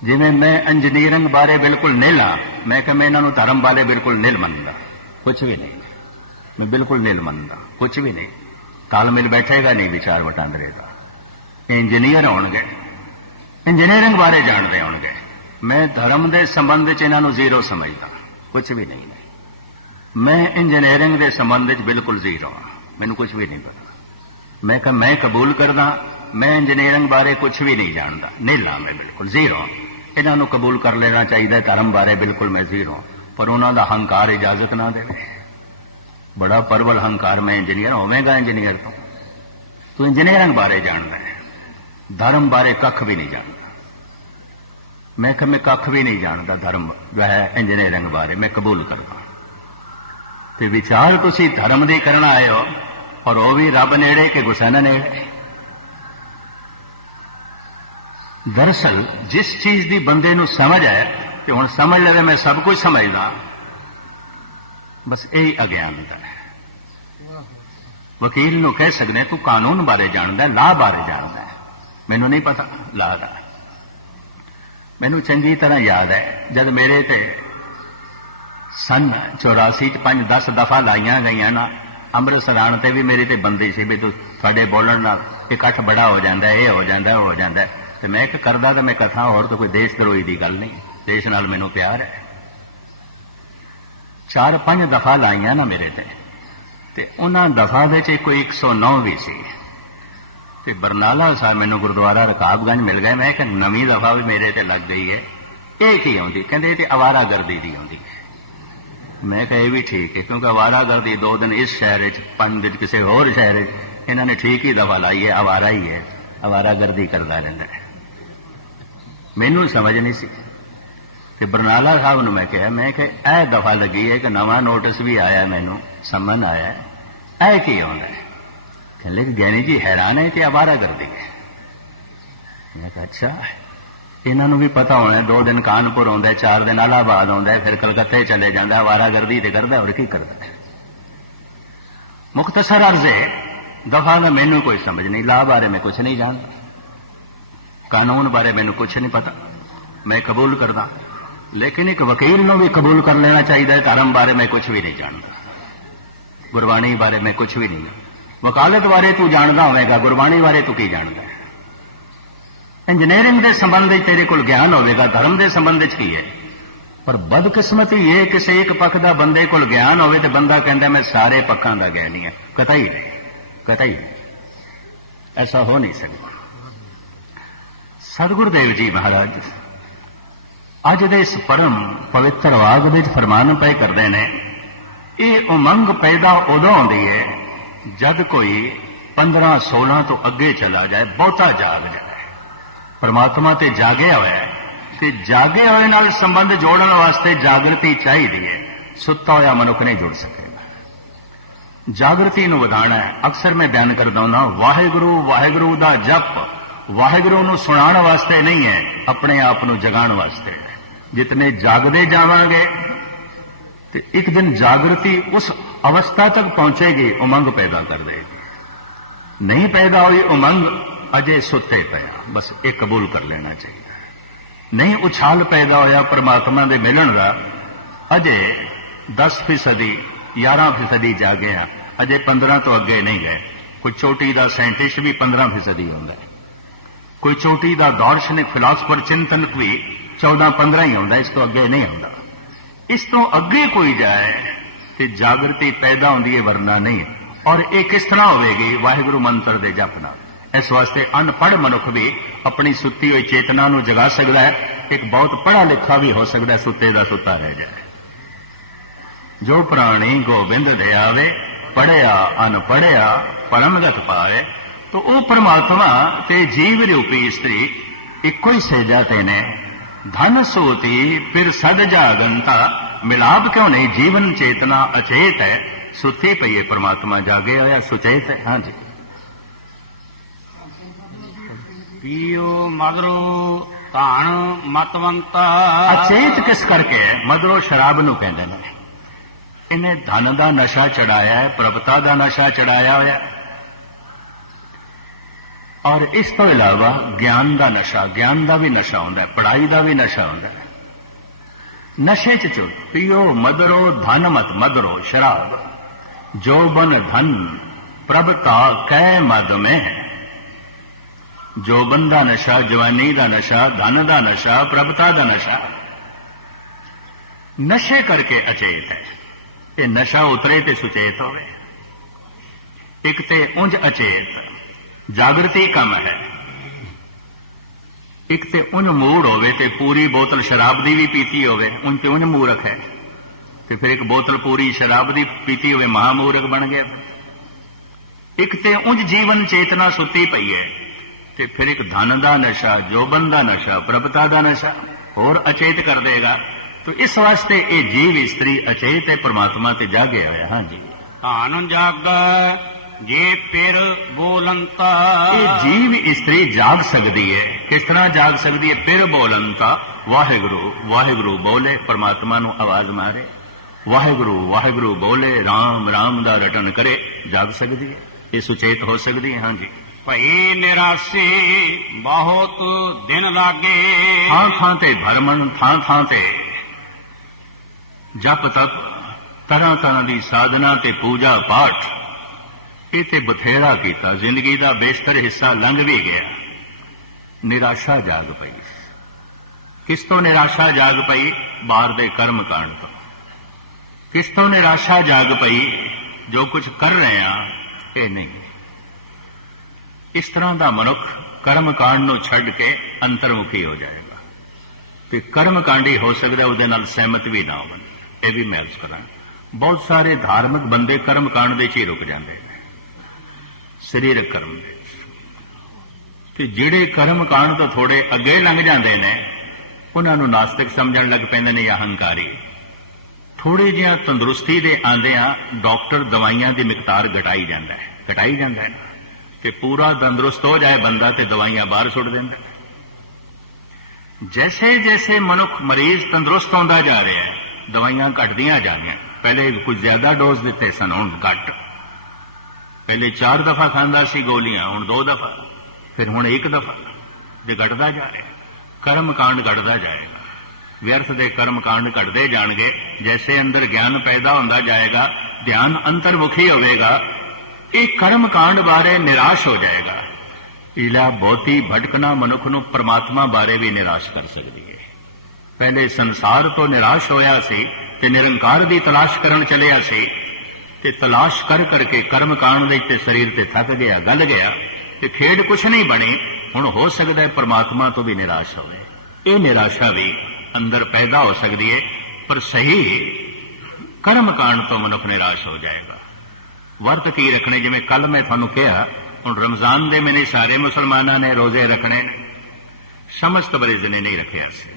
जिवें मैं इंजीनियरिंग बारे बिल्कुल निल हाँ, मैं कहा मैं इन्हों धर्म बारे बिल्कुल निल मनदा, कुछ भी नहीं। मैं बिल्कुल निल मनदा, कुछ भी नहीं। तालमेल बैठेगा नहीं विचार वटांदरे का। इंजीनियर होणगे, इंजीनियरिंग बारे जानते होणगे। मैं धर्म के संबंध च इन्हों जीरो समझदा, कुछ भी नहीं। मैं इंजीनियरिंग के संबंध च बिल्कुल जीरो हाँ, मैनू कुछ भी नहीं पता। मैं कहा मैं कबूल करदा, मैं इंजीनियरिंग बारे कुछ भी नहीं जानता, नीला मैं बिल्कुल जीरो। इन्हों कबूल कर लेना चाहिए, धर्म बारे बिल्कुल मैं जीरो। पर उन्होंने हंकार इजाजत ना दे। बड़ा प्रबल हंकार, मैं इंजीनियर होवेगा, इंजीनियर तू इंजीनियरिंग बारे जानता है, धर्म बारे कख भी नहीं जानता। मैं कहा मैं कख भी नहीं जानता धर्म जो है इंजीनियरिंग बारे, मैं कबूल करता। तो विचार तुसी धर्म दी करना आए हो, और वह भी रब नेड़े के गुसन नेड़े। दरअसल जिस चीज की बंदे नू समझ है कि हुण समझ ले मैं सब कुछ समझदा, बस यही अज्ञानता है। वकील नू कह सकते तू कानून बारे जानदा है, लाह बारे जानदा है, मैनू नहीं पता लाह दा। मैनू चंगी तरह याद है जब मेरे ते सन 84 5-10 दफा लाइया गई ना, अमृतसर आने ते भी मेरी ते बंदी सी भी तू साडे बोलण नाल इकट्ठ बड़ा हो जाता है, ये हो जाता है, वो हो जाता है। तो मैं करदा तो मैं कथा होर तो कोई देश द्रोही की गल नहीं, देश नाल मैनू प्यार है। 4-5 दफा लाइया ना मेरे ते उन्हां दफा दे च कोई 109 भी सी। ते बरनाला साहब मैनू गुरुद्वारा रकाबगंज मिल गए। मैं नवीं दफा भी मेरे ते लग गई है, ये की आउंदी? कहंदे ये आवारागर्दी दी आउंदी है। मैं कहा यह भी ठीक है, क्योंकि आवारागर्दी 2 दिन इस शहर 5 दिन किसी होर शहर इन्होंने ठीक ही दफा लाई है, आवारा ही है, आवारागर्दी करता रहता है। मैनू समझ नहीं सी। ते बरनाला साहब नूं मैं कहा यह दफा लगी है कि नवा नोटिस भी आया, मैनू समन आया, यह की आउंदा है? कहने लगे ज्ञानी जी हैरान है कि आवारागर्दी है। मैं कहा अच्छा, इन्हों भी पता होना है 2 दिन कानपुर आउंदा है, 4 दिन इलाहाबाद आउंदा है, फिर कलकत्ते चले जाता है, आवारागर्दी तो करता और की करता है। मुख्तसर अर्ज है, दफा में मैनू कोई समझ नहीं, लाह बारे में कुछ नहीं जानता, कानून बारे मैनू कुछ नहीं पता, मैं कबूल करदा। लेकिन एक वकील नूं भी कबूल कर लेना चाहिए, धर्म बारे में कुछ भी नहीं जानता, गुरबाणी बारे में कुछ भी नहीं। वकालत बारे तू जानता होगा, गुरबाणी बारे तू की जानता है? इंजीनियरिंग के संबंध तेरे को ज्ञान होगा, धर्म के संबंध की है। पर बदकिस्मती ये किसी एक पक्ष का बंदे को ज्ञान हो तो बंदा कहता मैं सारे पक्षों का ज्ञानी है। कतई नहीं, कतई नहीं, ऐसा हो नहीं सकता। सतगुरुदेव जी महाराज ਅੱਜ ਦੇ ਇਸ ਪਰਮ ਪਵਿੱਤਰ ਵਾਗ ਵਿੱਚ ਫਰਮਾਨ ਪਏ ਕਰਦੇ ਨੇ, ਇਹ ਉਮੰਗ ਪੈਦਾ ਉਦੋਂ ਆਉਂਦੀ ਹੈ ਜਦ ਕੋਈ 15-16 ਤੋਂ ਅੱਗੇ ਚਲਾ ਜਾਏ, ਬਹੁਤਾ ਜਾਗ ਜਾਏ, ਪਰਮਾਤਮਾ ਤੇ ਜਾਗਿਆ ਹੋਇਆ ਹੈ, ਤੇ ਜਾਗੇ ਹੋਏ ਨਾਲ ਸੰਬੰਧ ਜੋੜਨ ਵਾਸਤੇ ਜਾਗਰਤੀ ਚਾਹੀਦੀ ਹੈ। ਸੁੱਤਾ ਹੋਇਆ ਮਨੁੱਖ ਨਹੀਂ ਜੁੜ ਸਕੇਗਾ। ਜਾਗਰਤੀ ਨੂੰ ਵਧਾਉਣਾ ਹੈ। ਅਕਸਰ ਮੈਂ ਬਿਆਨ ਕਰਦਾ ਹਾਂ, ਵਾਹਿਗੁਰੂ ਵਾਹਿਗੁਰੂ ਦਾ ਜਪ ਵਾਹਿਗੁਰੂ ਨੂੰ ਸੁਣਾਉਣ ਵਾਸਤੇ ਨਹੀਂ ਹੈ, ਆਪਣੇ ਆਪ ਨੂੰ ਜਗਾਉਣ ਵਾਸਤੇ ਹੈ। ਜਿਤਨੇ ਜਾਗਦੇ ਜਾਵਾਂਗੇ ਤੇ ਇੱਕ ਦਿਨ ਜਾਗਰਤੀ ਉਸ ਅਵਸਥਾ ਤੱਕ ਪਹੁੰਚੇਗੀ, ਉਮੰਗ ਪੈਦਾ ਕਰ ਦੇਗੀ। ਨਹੀਂ ਪੈਦਾ ਹੋਈ ਉਮੰਗ, ਅਜੇ ਸੁੱਤੇ ਪਿਆ, ਬਸ ਇਹ ਕਬੂਲ ਕਰ ਲੈਣਾ ਚਾਹੀਦਾ। ਨਹੀਂ ਉਛਾਲ ਪੈਦਾ ਹੋਇਆ ਪਰਮਾਤਮਾ ਦੇ ਮਿਲਣ ਦਾ, ਅਜੇ 10% 11% ਜਾਗੇ ਆ, ਅਜੇ 15 ਤੋਂ ਅੱਗੇ ਨਹੀਂ ਗਏ। ਕੋਈ ਚੋਟੀ ਦਾ ਸਾਇੰਟਿਸਟ ਵੀ 15% ਹੁੰਦਾ ਹੈ, ਕੋਈ ਚੋਟੀ ਦਾ ਦਾਰਸ਼ਨਿਕ ਫਿਲਾਸਫਰ ਚਿੰਤਨਕ ਵੀ 14-15 ਹੀ ਹੁੰਦਾ, ਇਸ ਤੋਂ ਅੱਗੇ ਨਹੀਂ ਹੁੰਦਾ। ਇਸ ਤੋਂ ਅੱਗੇ ਕੋਈ ਜਾਏ ਤੇ ਜਾਗਰਤੀ ਪੈਦਾ ਹੁੰਦੀ ਹੈ, ਵਰਨਾ ਨਹੀਂ। ਔਰ ਇਹ ਕਿਸ ਤਰ੍ਹਾਂ ਹੋਵੇਗੀ? ਵਾਹਿਗੁਰੂ ਮੰਤਰ ਦੇ ਜਪ ਨਾਲ। ਇਸ ਵਾਸਤੇ ਅਨਪੜ੍ਹ ਮਨੁੱਖ ਵੀ ਆਪਣੀ ਸੁੱਤੀ ਹੋਈ ਚੇਤਨਾ ਨੂੰ ਜਗਾ ਸਕਦਾ ਹੈ। ਇੱਕ ਬਹੁਤ ਪੜ੍ਹਾ ਲਿਖਾ ਵੀ ਹੋ ਸਕਦਾ, ਸੁੱਤੇ ਦਾ ਸੁੱਤਾ ਰਹਿ ਜਾਏ। ਜੋ ਪ੍ਰਾਣੀ ਗੋਬਿੰਦ ਦੇ ਆਵੇ, ਪੜਿਆ ਅਨਪੜਿਆ ਪਰਮਗਤ ਪਾਵੇ। तो वो परमात्मा ते जीव रूपी स्त्री इको ही सेजा तेने, धन सोती फिर सद जागनता। मिलाप क्यों नहीं? जीवन चेतना अचेत है, सुती पई है, परमात्मा जागे होया सुचेत है। हाँ जी। पियो मदरो धान मतवंता। अचेत किस करके है? मदरो शराब नूं कहंदे ने। इन्हें धन का नशा चढ़ाया है, प्रभुता का नशा चढ़ाया होया, और इस तो इलावा ज्ञान का नशा, ज्ञान का भी नशा होंदा है, पढ़ाई का भी नशा होंदा है। नशे च चुप पियो मदरो धन मत मदरो शराब, जोबन धन प्रभता कै मद में है। जोबन का नशा, जवानी का नशा, धन का नशा, प्रभता का नशा, नशे करके अचेत है। ये नशा उतरे ते सुचेत होवे। एक ते उंज अचेत, जागृति कम है। एक ते उन मूड होवे ते पूरी बोतल शराब दी भी पीती होवे, उन ते उन मूर्ख है। ते फिर एक बोतल पूरी शराब दी पीती होवे, महामूर्ख बन गया। एक ते उंज जीवन चेतना सुती पई है, ते फिर एक धन का नशा, जोबन का नशा, प्रभुता का नशा होर अचेत कर देगा। तो इस वास्ते ये जीव स्त्री अचेत है, परमात्मा ते जागे होया। हाँ जी। धान जाग जे फिर बोलंता। ये जीव स्त्री जाग सकती है। किस तरह जाग सकती है? फिर बोलंता, वाहिगुरु वाहिगुरु बोले, परमात्मा नू आवाज मारे, वाहिगुरु वाहिगुरु बोले, राम राम दा रटन करे, जाग सकती है, ये सुचेत हो सकती है। हाँ जी। भई निराशे बहुत दिन लागे। थां थां ते भरमण, थां थां ते जप तप, तरह तरह की साधना ते पूजा पाठ, इते बथेरा किया, जिंदगी का बेशतर हिस्सा लंघ भी गया। निराशा जाग पई। किस तो निराशा जाग पई? बाहर दे कर्म कांड तो। किस तो निराशा जाग पई? जो कुछ कर रहे हैं ये नहीं। इस तरह का मनुख कर्म कांड नूं छड्ड के अंतर्मुखी हो जाएगा, तो कर्म कांडी हो सकता है, उसदे नाल सहमत भी ना हो। यह भी मैं अर्ज करा, बहुत सारे धार्मिक बंदे कर्म कांड दे ही रुक जाते हैं, सरीरक कर्म दे। जिहड़े कर्म कांड तो थोड़े अगे लंघ जाते हैं, उन्होंने नास्तिक समझण लग पैंदे ने, अहंकारी। थोड़ी जिहा तंदुरुस्ती दे आंदियां डॉक्टर दवाइयां की मिकदार घटाई जाता है, कि पूरा तंदुरुस्त हो जाए बंदा तो दवाइयां बाहर सुट देंदा। जैसे जैसे मनुख मरीज तंदुरुस्त होता जा रहा है, दवाइयां घटदियां जा रही। पहले कुछ ज्यादा डोज दिते सन, हुण घट। पहले 4 दफा खांदा सी गोलियां, हुण 2 दफा, फिर हुण 1 दफा। जो घटदा जा रहा, कर्म कांड घटदा जाएगा, व्यर्थ दे कर्म कांड घटदे जाणगे। जैसे अंदर ज्ञान पैदा होंदा जाएगा, ध्यान अंतर्मुखी होवेगा, एक कर्म कांड बारे निराश हो जाएगा। इला बहुती भटकना मनुख नूं परमात्मा बारे भी निराश कर सकती है। पहले संसार तो निराश होया सी ते निरंकार की तलाश करन चलिया सी, ते तलाश कर करके कर्म कांड दे शरीर ते थक गया, गल गया, ते खेड कुछ नहीं बनी। हुण हो सकता है परमात्मा तो भी निराश होवे। ये निराशा भी ਅੰਦਰ ਪੈਦਾ ਹੋ ਸਕਦੀ ਹੈ, ਪਰ ਸਹੀ ਕਰਮ ਕਾਂਡ ਤੋਂ ਮਨੁੱਖ ਨਿਰਾਸ਼ ਹੋ ਜਾਏਗਾ। ਵਰਤ ਕੀ ਰੱਖਣੇ, ਜਿਵੇਂ ਕੱਲ ਮੈਂ ਤੁਹਾਨੂੰ ਕਿਹਾ, ਹੁਣ ਰਮਜ਼ਾਨ ਦੇ ਮਹੀਨੇ ਸਾਰੇ ਮੁਸਲਮਾਨਾਂ ਨੇ ਰੋਜ਼ੇ ਰੱਖਣੇ ਨੇ, ਸਮਸਤ ਬਰੇਜ਼ ਨੇ ਨਹੀਂ ਰੱਖਿਆ ਸੀ।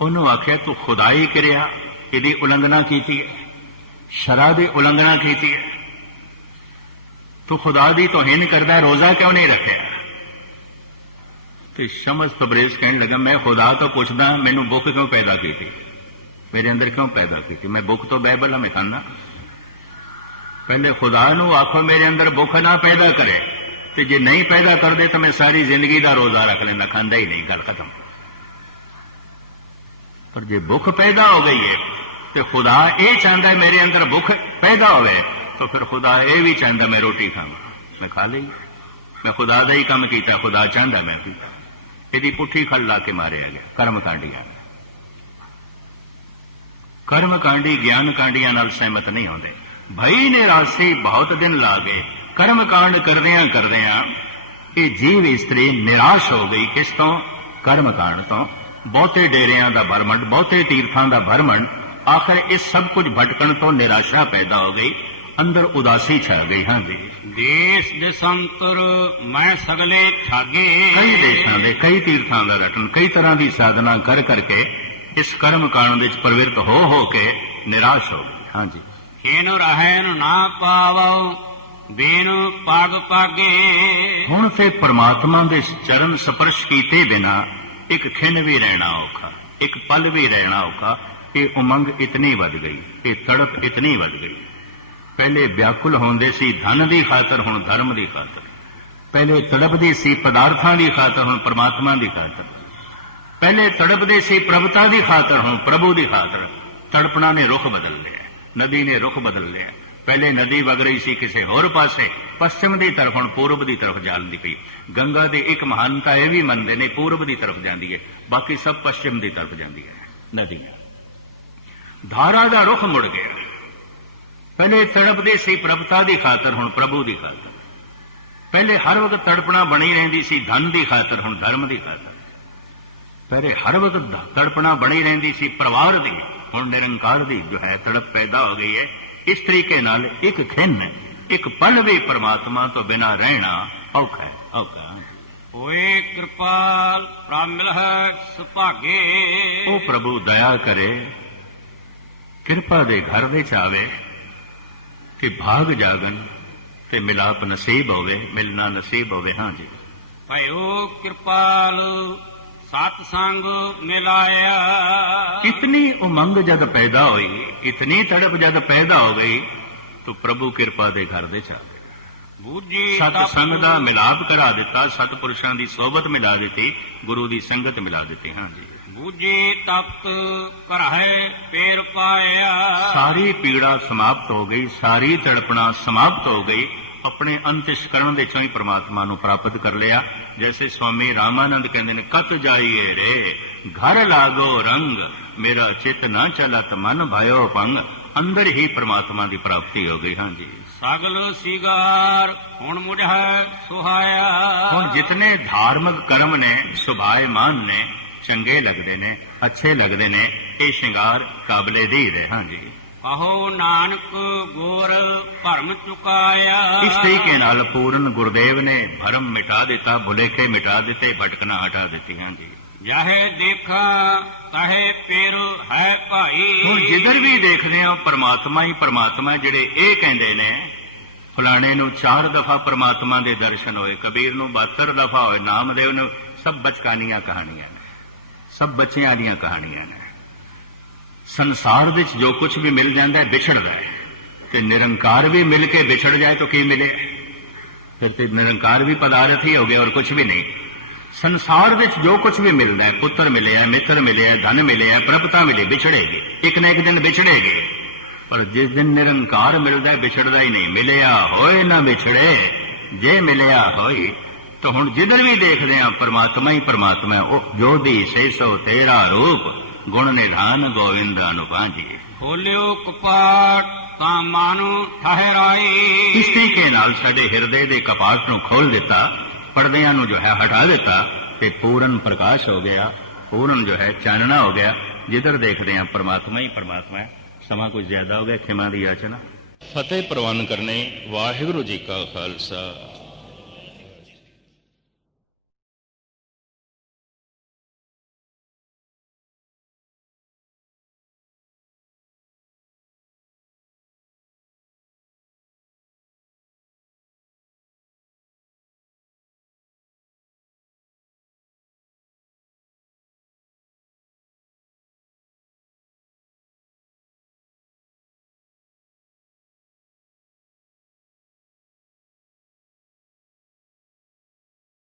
ਉਹਨੂੰ ਆਖਿਆ ਤੂੰ ਖੁਦਾਈ ਕਰਿਆ, ਇਹਦੀ ਉਲੰਘਣਾ ਕੀਤੀ ਹੈ, ਸ਼ਰਅ ਦੀ ਉਲੰਘਣਾ ਕੀਤੀ ਹੈ, ਤੂੰ ਖੁਦਾ ਦੀ ਤੋਹੀਨ ਕਰਦਾ, ਰੋਜ਼ਾ ਕਿਉਂ ਨਹੀਂ ਰੱਖਿਆ? ਤੇ ਸ਼ਮਸ ਤਬਰੇਜ਼ ਕਹਿਣ ਲੱਗਾ, ਮੈਂ ਖੁਦਾ ਤੋਂ ਪੁੱਛਦਾ ਮੈਨੂੰ ਭੁੱਖ ਕਿਉਂ ਪੈਦਾ ਕੀਤੀ, ਮੇਰੇ ਅੰਦਰ ਕਿਉਂ ਪੈਦਾ ਕੀਤੀ? ਮੈਂ ਭੁੱਖ ਤੋਂ ਬਾਈਬਲ ਮੈਂ ਖਾਂਦਾ। ਪਹਿਲੇ ਖੁਦਾ ਨੂੰ ਆਖੋ ਮੇਰੇ ਅੰਦਰ ਭੁੱਖ ਨਾ ਪੈਦਾ ਕਰੇ, ਤੇ ਜੇ ਨਹੀਂ ਪੈਦਾ ਕਰਦੇ ਤਾਂ ਮੈਂ ਸਾਰੀ ਜ਼ਿੰਦਗੀ ਦਾ ਰੋਜ਼ਾ ਰੱਖ ਲੈਂਦਾ, ਖਾਂਦਾ ਹੀ ਨਹੀਂ, ਗੱਲ ਖਤਮ। ਪਰ ਜੇ ਭੁੱਖ ਪੈਦਾ ਹੋ ਗਈ ਹੈ ਤੇ ਖੁਦਾ ਇਹ ਚਾਹੁੰਦਾ ਮੇਰੇ ਅੰਦਰ ਭੁੱਖ ਪੈਦਾ ਹੋਵੇ, ਤਾਂ ਫਿਰ ਖੁਦਾ ਇਹ ਵੀ ਚਾਹੁੰਦਾ ਮੈਂ ਰੋਟੀ ਖਾਵਾਂ, ਮੈਂ ਖਾ ਲਈ, ਮੈਂ ਖੁਦਾ ਦਾ ਹੀ ਕੰਮ ਕੀਤਾ, ਖੁਦਾ ਚਾਹੁੰਦਾ ਮੈਂ ਕੀਤਾ। ਇਹਦੀ ਪੁੱਠੀ ਖਲ ਲਾ ਕੇ ਮਾਰਿਆ ਗਿਆ। ਕਰਮ ਕਾਂਡੀਆਂ, ਕਰਮ ਕਾਂਡੀ ਗਿਆਨ ਕਾਂਡੀਆਂ ਨਾਲ ਸਹਿਮਤ ਨਹੀਂ ਹੁੰਦੇ। ਭਈ ਨਿਰਾਸ਼ੀ ਬਹੁਤ ਦਿਨ ਲਾ ਗਏ, ਕਰਮ ਕਾਂਡ ਕਰਦਿਆਂ ਕਰਦਿਆਂ ਇਹ ਜੀਵ ਇਸਤਰੀ ਨਿਰਾਸ਼ ਹੋ ਗਈ। ਕਿਸ ਤੋਂ? ਕਰਮ ਕਾਂਡ ਤੋਂ। ਬਹੁਤੇ ਡੇਰਿਆਂ ਦਾ ਭਰਮਣ, ਬਹੁਤੇ ਤੀਰਥਾਂ ਦਾ ਭਰਮਣ, ਆਖਰ ਇਸ ਸਭ ਕੁਝ ਭਟਕਣ ਤੋਂ ਨਿਰਾਸ਼ਾ ਪੈਦਾ ਹੋ ਗਈ, ਅੰਦਰ ਉਦਾਸੀ ਛਾ ਗਈ। ਹਾਂਜੀ, ਦੇਸ ਦੇਸਮ ਤੁਰ ਮੈਂ ਸਗਲੇ ਠਾਗੇ, ਕਈ ਦੇਸ਼ਾਂ ਦੇ ਕਈ ਤੀਰਥਾਂ ਦਾ ਰਟਨ, ਕਈ ਤਰ੍ਹਾਂ ਦੀ ਸਾਧਨਾ ਕਰ ਕਰਕੇ ਇਸ ਕਰਮ ਕਾਂਡ ਵਿੱਚ ਪ੍ਰਵਿਰਤ ਹੋ ਕੇ ਨਿਰਾਸ਼ ਹੋ ਗਈ। ਹਾਂਜੀ, ਖੇਨੁ ਰਹਿਣ ਨਾ ਪਾਵਉ ਬੇਨੁ ਪਾਗ ਪਾਗੇ। ਹੁਣ ਤੇ ਪ੍ਰਮਾਤਮਾ ਦੇ ਚਰਨ ਸਪਰਸ਼ ਕੀਤੇ ਬਿਨਾ ਇੱਕ ਖਿਣ ਵੀ ਰਹਿਣਾ ਔਖਾ, ਇੱਕ ਪਲ ਵੀ ਰਹਿਣਾ ਔਖਾ। ਇਹ ਉਮੰਗ ਇਤਨੀ ਵੱਧ ਗਈ, ਇਹ ਤੜਪ ਇਤਨੀ ਵੱਧ ਗਈ। ਪਹਿਲੇ ਵਿਆਕੁਲ ਹੁੰਦੇ ਸੀ ਧਨ ਦੀ ਖਾਤਰ, ਹੁਣ ਧਰਮ ਦੀ ਖਾਤਰ। ਪਹਿਲੇ ਤੜਪਦੀ ਸੀ ਪਦਾਰਥਾਂ ਦੀ ਖਾਤਰ, ਹੁਣ ਪਰਮਾਤਮਾ ਦੀ ਖਾਤਰ। ਪਹਿਲੇ ਤੜਪਦੇ ਸੀ ਪ੍ਰਭੁਤਾ ਦੀ ਖਾਤਰ, ਹੁਣ ਪ੍ਰਭੂ ਦੀ ਖਾਤਰ। ਤੜਪਣਾ ਨੇ ਰੁਖ ਬਦਲ ਲਿਆ, ਨਦੀ ਨੇ ਰੁਖ ਬਦਲ ਲਿਆ। ਪਹਿਲੇ ਨਦੀ ਵਗ ਰਹੀ ਸੀ ਕਿਸੇ ਹੋਰ ਪਾਸੇ, ਪੱਛਮ ਦੀ ਤਰਫ, ਹੁਣ ਪੂਰਬ ਦੀ ਤਰਫ ਜਾਂਦੀ ਪਈ। ਗੰਗਾ ਦੀ ਇੱਕ ਮਹਾਨਤਾ ਇਹ ਵੀ ਮੰਨਦੇ ਨੇ, ਪੂਰਬ ਦੀ ਤਰਫ ਜਾਂਦੀ ਹੈ, ਬਾਕੀ ਸਭ ਪੱਛਮ ਦੀ ਤਰਫ ਜਾਂਦੀ ਹੈ ਨਦੀਆਂ। ਧਾਰਾ ਦਾ ਰੁਖ ਮੁੜ ਗਿਆ। ਪਹਿਲੇ ਤੜਪਦੇ ਸੀ ਪ੍ਰਭੁਤਾ ਦੀ ਖਾਤਰ, ਹੁਣ ਪ੍ਰਭੂ ਦੀ ਖਾਤਰ। ਪਹਿਲੇ ਹਰ ਵਕਤ ਤੜਪਣਾ ਬਣੀ ਰਹਿੰਦੀ ਸੀ ਧਨ ਦੀ ਖਾਤਰ, ਹੁਣ ਧਰਮ ਦੀ ਖਾਤਰ। ਪਹਿਲੇ ਹਰ ਵਕਤ ਤੜਪਣਾ ਬਣੀ ਰਹਿੰਦੀ ਸੀ ਪਰਿਵਾਰ ਦੀ, ਹੁਣ ਨਿਰੰਕਾਰ ਦੀ ਜੋ ਹੈ ਤੜਪ ਪੈਦਾ ਹੋ ਗਈ ਹੈ। ਇਸ ਤਰੀਕੇ ਨਾਲ ਇੱਕ ਖਿੰਨ, ਇੱਕ ਪਲ ਵੀ ਪਰਮਾਤਮਾ ਤੋਂ ਬਿਨਾਂ ਰਹਿਣਾ ਔਖਾ ਹੈ, ਔਖਾ। ਹੋਏ ਕਿਰਪਾਲ ਪ੍ਰਭ ਮਿਲਹਿ ਸੁਭਾਗੇ। ਉਹ ਪ੍ਰਭੂ ਦਇਆ ਕਰੇ, ਕਿਰਪਾ ਦੇ ਘਰ ਵਿੱਚ ਆਵੇ ਕਿ ਭਾਗ ਜਾਗਣ ਤੇ ਮਿਲਾਪ ਨਸੀਬ ਹੋਵੇ, ਮਿਲਣਾ ਨਸੀਬ ਹੋਵੇ। ਹਾਂਜੀ, ਭਇਓ ਕਿਰਪਾਲ ਸਤ ਸੰਗ ਮਿਲਾਇਆ। इतनी उमंग जब पैदा हुई, इतनी तड़प जब पैदा हो गई, तो प्रभु कृपा दे घर दे आ गए। ਬੂਝੀ सत संग ਦਾ ਮਿਲਾਪ ਕਰਾ ਦਿੱਤਾ, ਸਤਪੁਰਸ਼ਾਂ ਦੀ ਸੋਬਤ ਮਿਲਾ ਦਿੱਤੀ, ਗੁਰੂ ਦੀ ਸੰਗਤ ਮਿਲਾ ਦਿੱਤੀ। ਹਾਂਜੀ, ਬੂਝੀ ਤਪਤ ਕਰਹਿ ਪੇਰ ਪਾਇਆ। ਸਾਰੀ ਪੀੜਾ ਸਮਾਪਤ ਹੋ ਗਈ, ਸਾਰੀ ਤੜਪਣਾ ਸਮਾਪਤ ਹੋ ਗਈ। ਆਪਣੇ ਅੰਤਿਸ਼ਕਰਣ ਦੇ ਚੋਂ ਹੀ ਪ੍ਰਮਾਤਮਾ ਨੂੰ ਪ੍ਰਾਪਤ ਕਰ ਲਿਆ। ਜੈਸੇ ਸਵਾਮੀ ਰਾਮਾਨੰਦ ਕਹਿੰਦੇ ਨੇ, ਕਤ ਜਾਈਏ ਰੇ ਘਰ ਲਾਗੋ ਰੰਗ, ਮੇਰਾ ਚਿਤ ਨਾ ਚਲਤ ਮਨ ਭਇਓ ਪੰਗ। ਅੰਦਰ ਹੀ ਪ੍ਰਮਾਤਮਾ ਦੀ ਪ੍ਰਾਪਤੀ ਹੋ ਗਈ। ਹਾਂਜੀ, ਸਗਲ ਸਿਗਾਰ ਹੁਣ ਮੁਝੈ ਸੁਹਾਇਆ। ਹੁਣ ਜਿਤਨੇ ਧਾਰਮਿਕ ਕਰਮ ਨੇ, ਸੁਭਾਏਮਾਨ ਨੇ, ਚੰਗੇ ਲੱਗਦੇ ਨੇ, ਅੱਛੇ ਲੱਗਦੇ ਨੇ, ਇਹ ਸ਼ਿੰਗਾਰ ਕਾਬਲੇ ਦੀ ਹੈ। ਹਾਂਜੀ, ਕਹੋ ਨਾਨਕ ਗੁਰ ਭਰਮ ਚੁਕਾਇਆ। ਇਸ ਤਰੀਕੇ ਨਾਲ ਪੂਰਨ ਗੁਰਦੇਵ ਨੇ ਭਰਮ ਮਿਟਾ ਦਿੱਤਾ, ਭੁਲੇਖੇ ਮਿਟਾ ਦਿੱਤੇ, ਭਟਕਣਾ ਹਟਾ ਦਿੱਤੀ। ਹਾਂਜੀ, ਜਾਹੇ ਦੇਖਾਂ ਤਹੇ ਪੇਰ ਹੈ ਭਾਈ। ਹੁਣ ਜਿੱਧਰ ਵੀ ਦੇਖਦੇ ਹਾਂ ਪਰਮਾਤਮਾ ਹੀ ਪਰਮਾਤਮਾ। ਜਿਹੜੇ ਇਹ ਕਹਿੰਦੇ ਨੇ ਫਲਾਣੇ ਨੂੰ 4 ਦਫਾ ਪਰਮਾਤਮਾ ਦੇ ਦਰਸ਼ਨ ਹੋਏ, ਕਬੀਰ ਨੂੰ 72 ਦਫਾ ਹੋਏ, ਨਾਮਦੇਵ ਨੂੰ, ਸਭ ਬਚਕਾਨੀਆਂ ਕਹਾਣੀਆਂ ਨੇ, ਸਭ ਬੱਚਿਆਂ ਦੀਆਂ ਕਹਾਣੀਆਂ ਨੇ। ਸੰਸਾਰ ਵਿੱਚ ਜੋ ਕੁਝ ਵੀ ਮਿਲ ਜਾਂਦਾ ਹੈ ਵਿਛੜਦਾ ਹੈ, ਤੇ ਨਿਰੰਕਾਰ ਵੀ ਮਿਲ ਕੇ ਵਿਛੜ ਜਾਏ ਤਾਂ ਕੀ ਮਿਲੇ? ਫਿਰ ਤੇ ਨਿਰੰਕਾਰ ਵੀ ਪਦਾਰਥ ਹੀ ਹੋ ਗਿਆ ਔਰ ਕੁਝ ਵੀ ਨਹੀਂ। ਸੰਸਾਰ ਵਿੱਚ ਜੋ ਕੁਝ ਵੀ ਮਿਲਦਾ ਹੈ, ਪੁੱਤਰ ਮਿਲਿਆ, ਮਿੱਤਰ ਮਿਲਿਆ, ਧਨ ਮਿਲਿਆ, ਪ੍ਰਭਤਾ ਮਿਲੇ, ਵਿਛੜੇਗੀ, ਇੱਕ ਨਾ ਇੱਕ ਦਿਨ ਵਿਛੜੇਗੀ। ਪਰ ਜਿਸ ਦਿਨ ਨਿਰੰਕਾਰ ਮਿਲਦਾ ਹੈ ਵਿਛੜਦਾ ਹੀ ਨਹੀਂ। ਮਿਲਿਆ ਹੋਏ ਨਾ ਵਿਛੜੇ, ਜੇ ਮਿਲਿਆ ਹੋਈ। ਤਾਂ ਹੁਣ ਜਿੱਧਰ ਵੀ ਦੇਖਦੇ ਹਾਂ ਪਰਮਾਤਮਾ ਹੀ ਪਰਮਾਤਮਾ। ਉਹ ਜੋਦੀ ਸੈਸੋ ਤੇਰਾ ਰੂਪ, ਗੁਣ ਨਿਧਾਨ ਗੋਵਿੰਦ ਅਨੁਪਾਜੀ। ਖੋਲਿਓ ਕਪਾਟ ਤਾਂ ਮਾਨੋ ਠਹਿਰਾਈ। ਇਸ ਤਰੀਕੇ ਨਾਲ ਸਾਡੇ ਹਿਰਦੇ ਦੇ ਕਪਾਟ ਨੂੰ ਖੋਲ ਦਿੱਤਾ, ਪਰਦਿਆਂ ਨੂੰ ਜੋ ਹੈ ਹਟਾ ਦਿੱਤਾ, ਤੇ ਪੂਰਨ ਪ੍ਰਕਾਸ਼ ਹੋ ਗਿਆ। ਪੂਰਨ ਜੋ ਹੈ ਚਾਨਣਾ ਹੋ ਗਿਆ, ਜਿੱਧਰ ਦੇਖਦੇ ਹਾਂ ਪਰਮਾਤਮਾ ਹੀ ਪਰਮਾਤਮਾ ਹੈ। ਸਮਾਂ ਕੁਝ ਜ਼ਿਆਦਾ ਹੋ ਗਿਆ, ਖਿਮਾ ਦੀ ਯਾਚਨਾ। ਫਤਿਹ ਪ੍ਰਵਾਨ ਕਰਨੇ। ਵਾਹਿਗੁਰੂ ਜੀ ਕਾ ਖਾਲਸਾ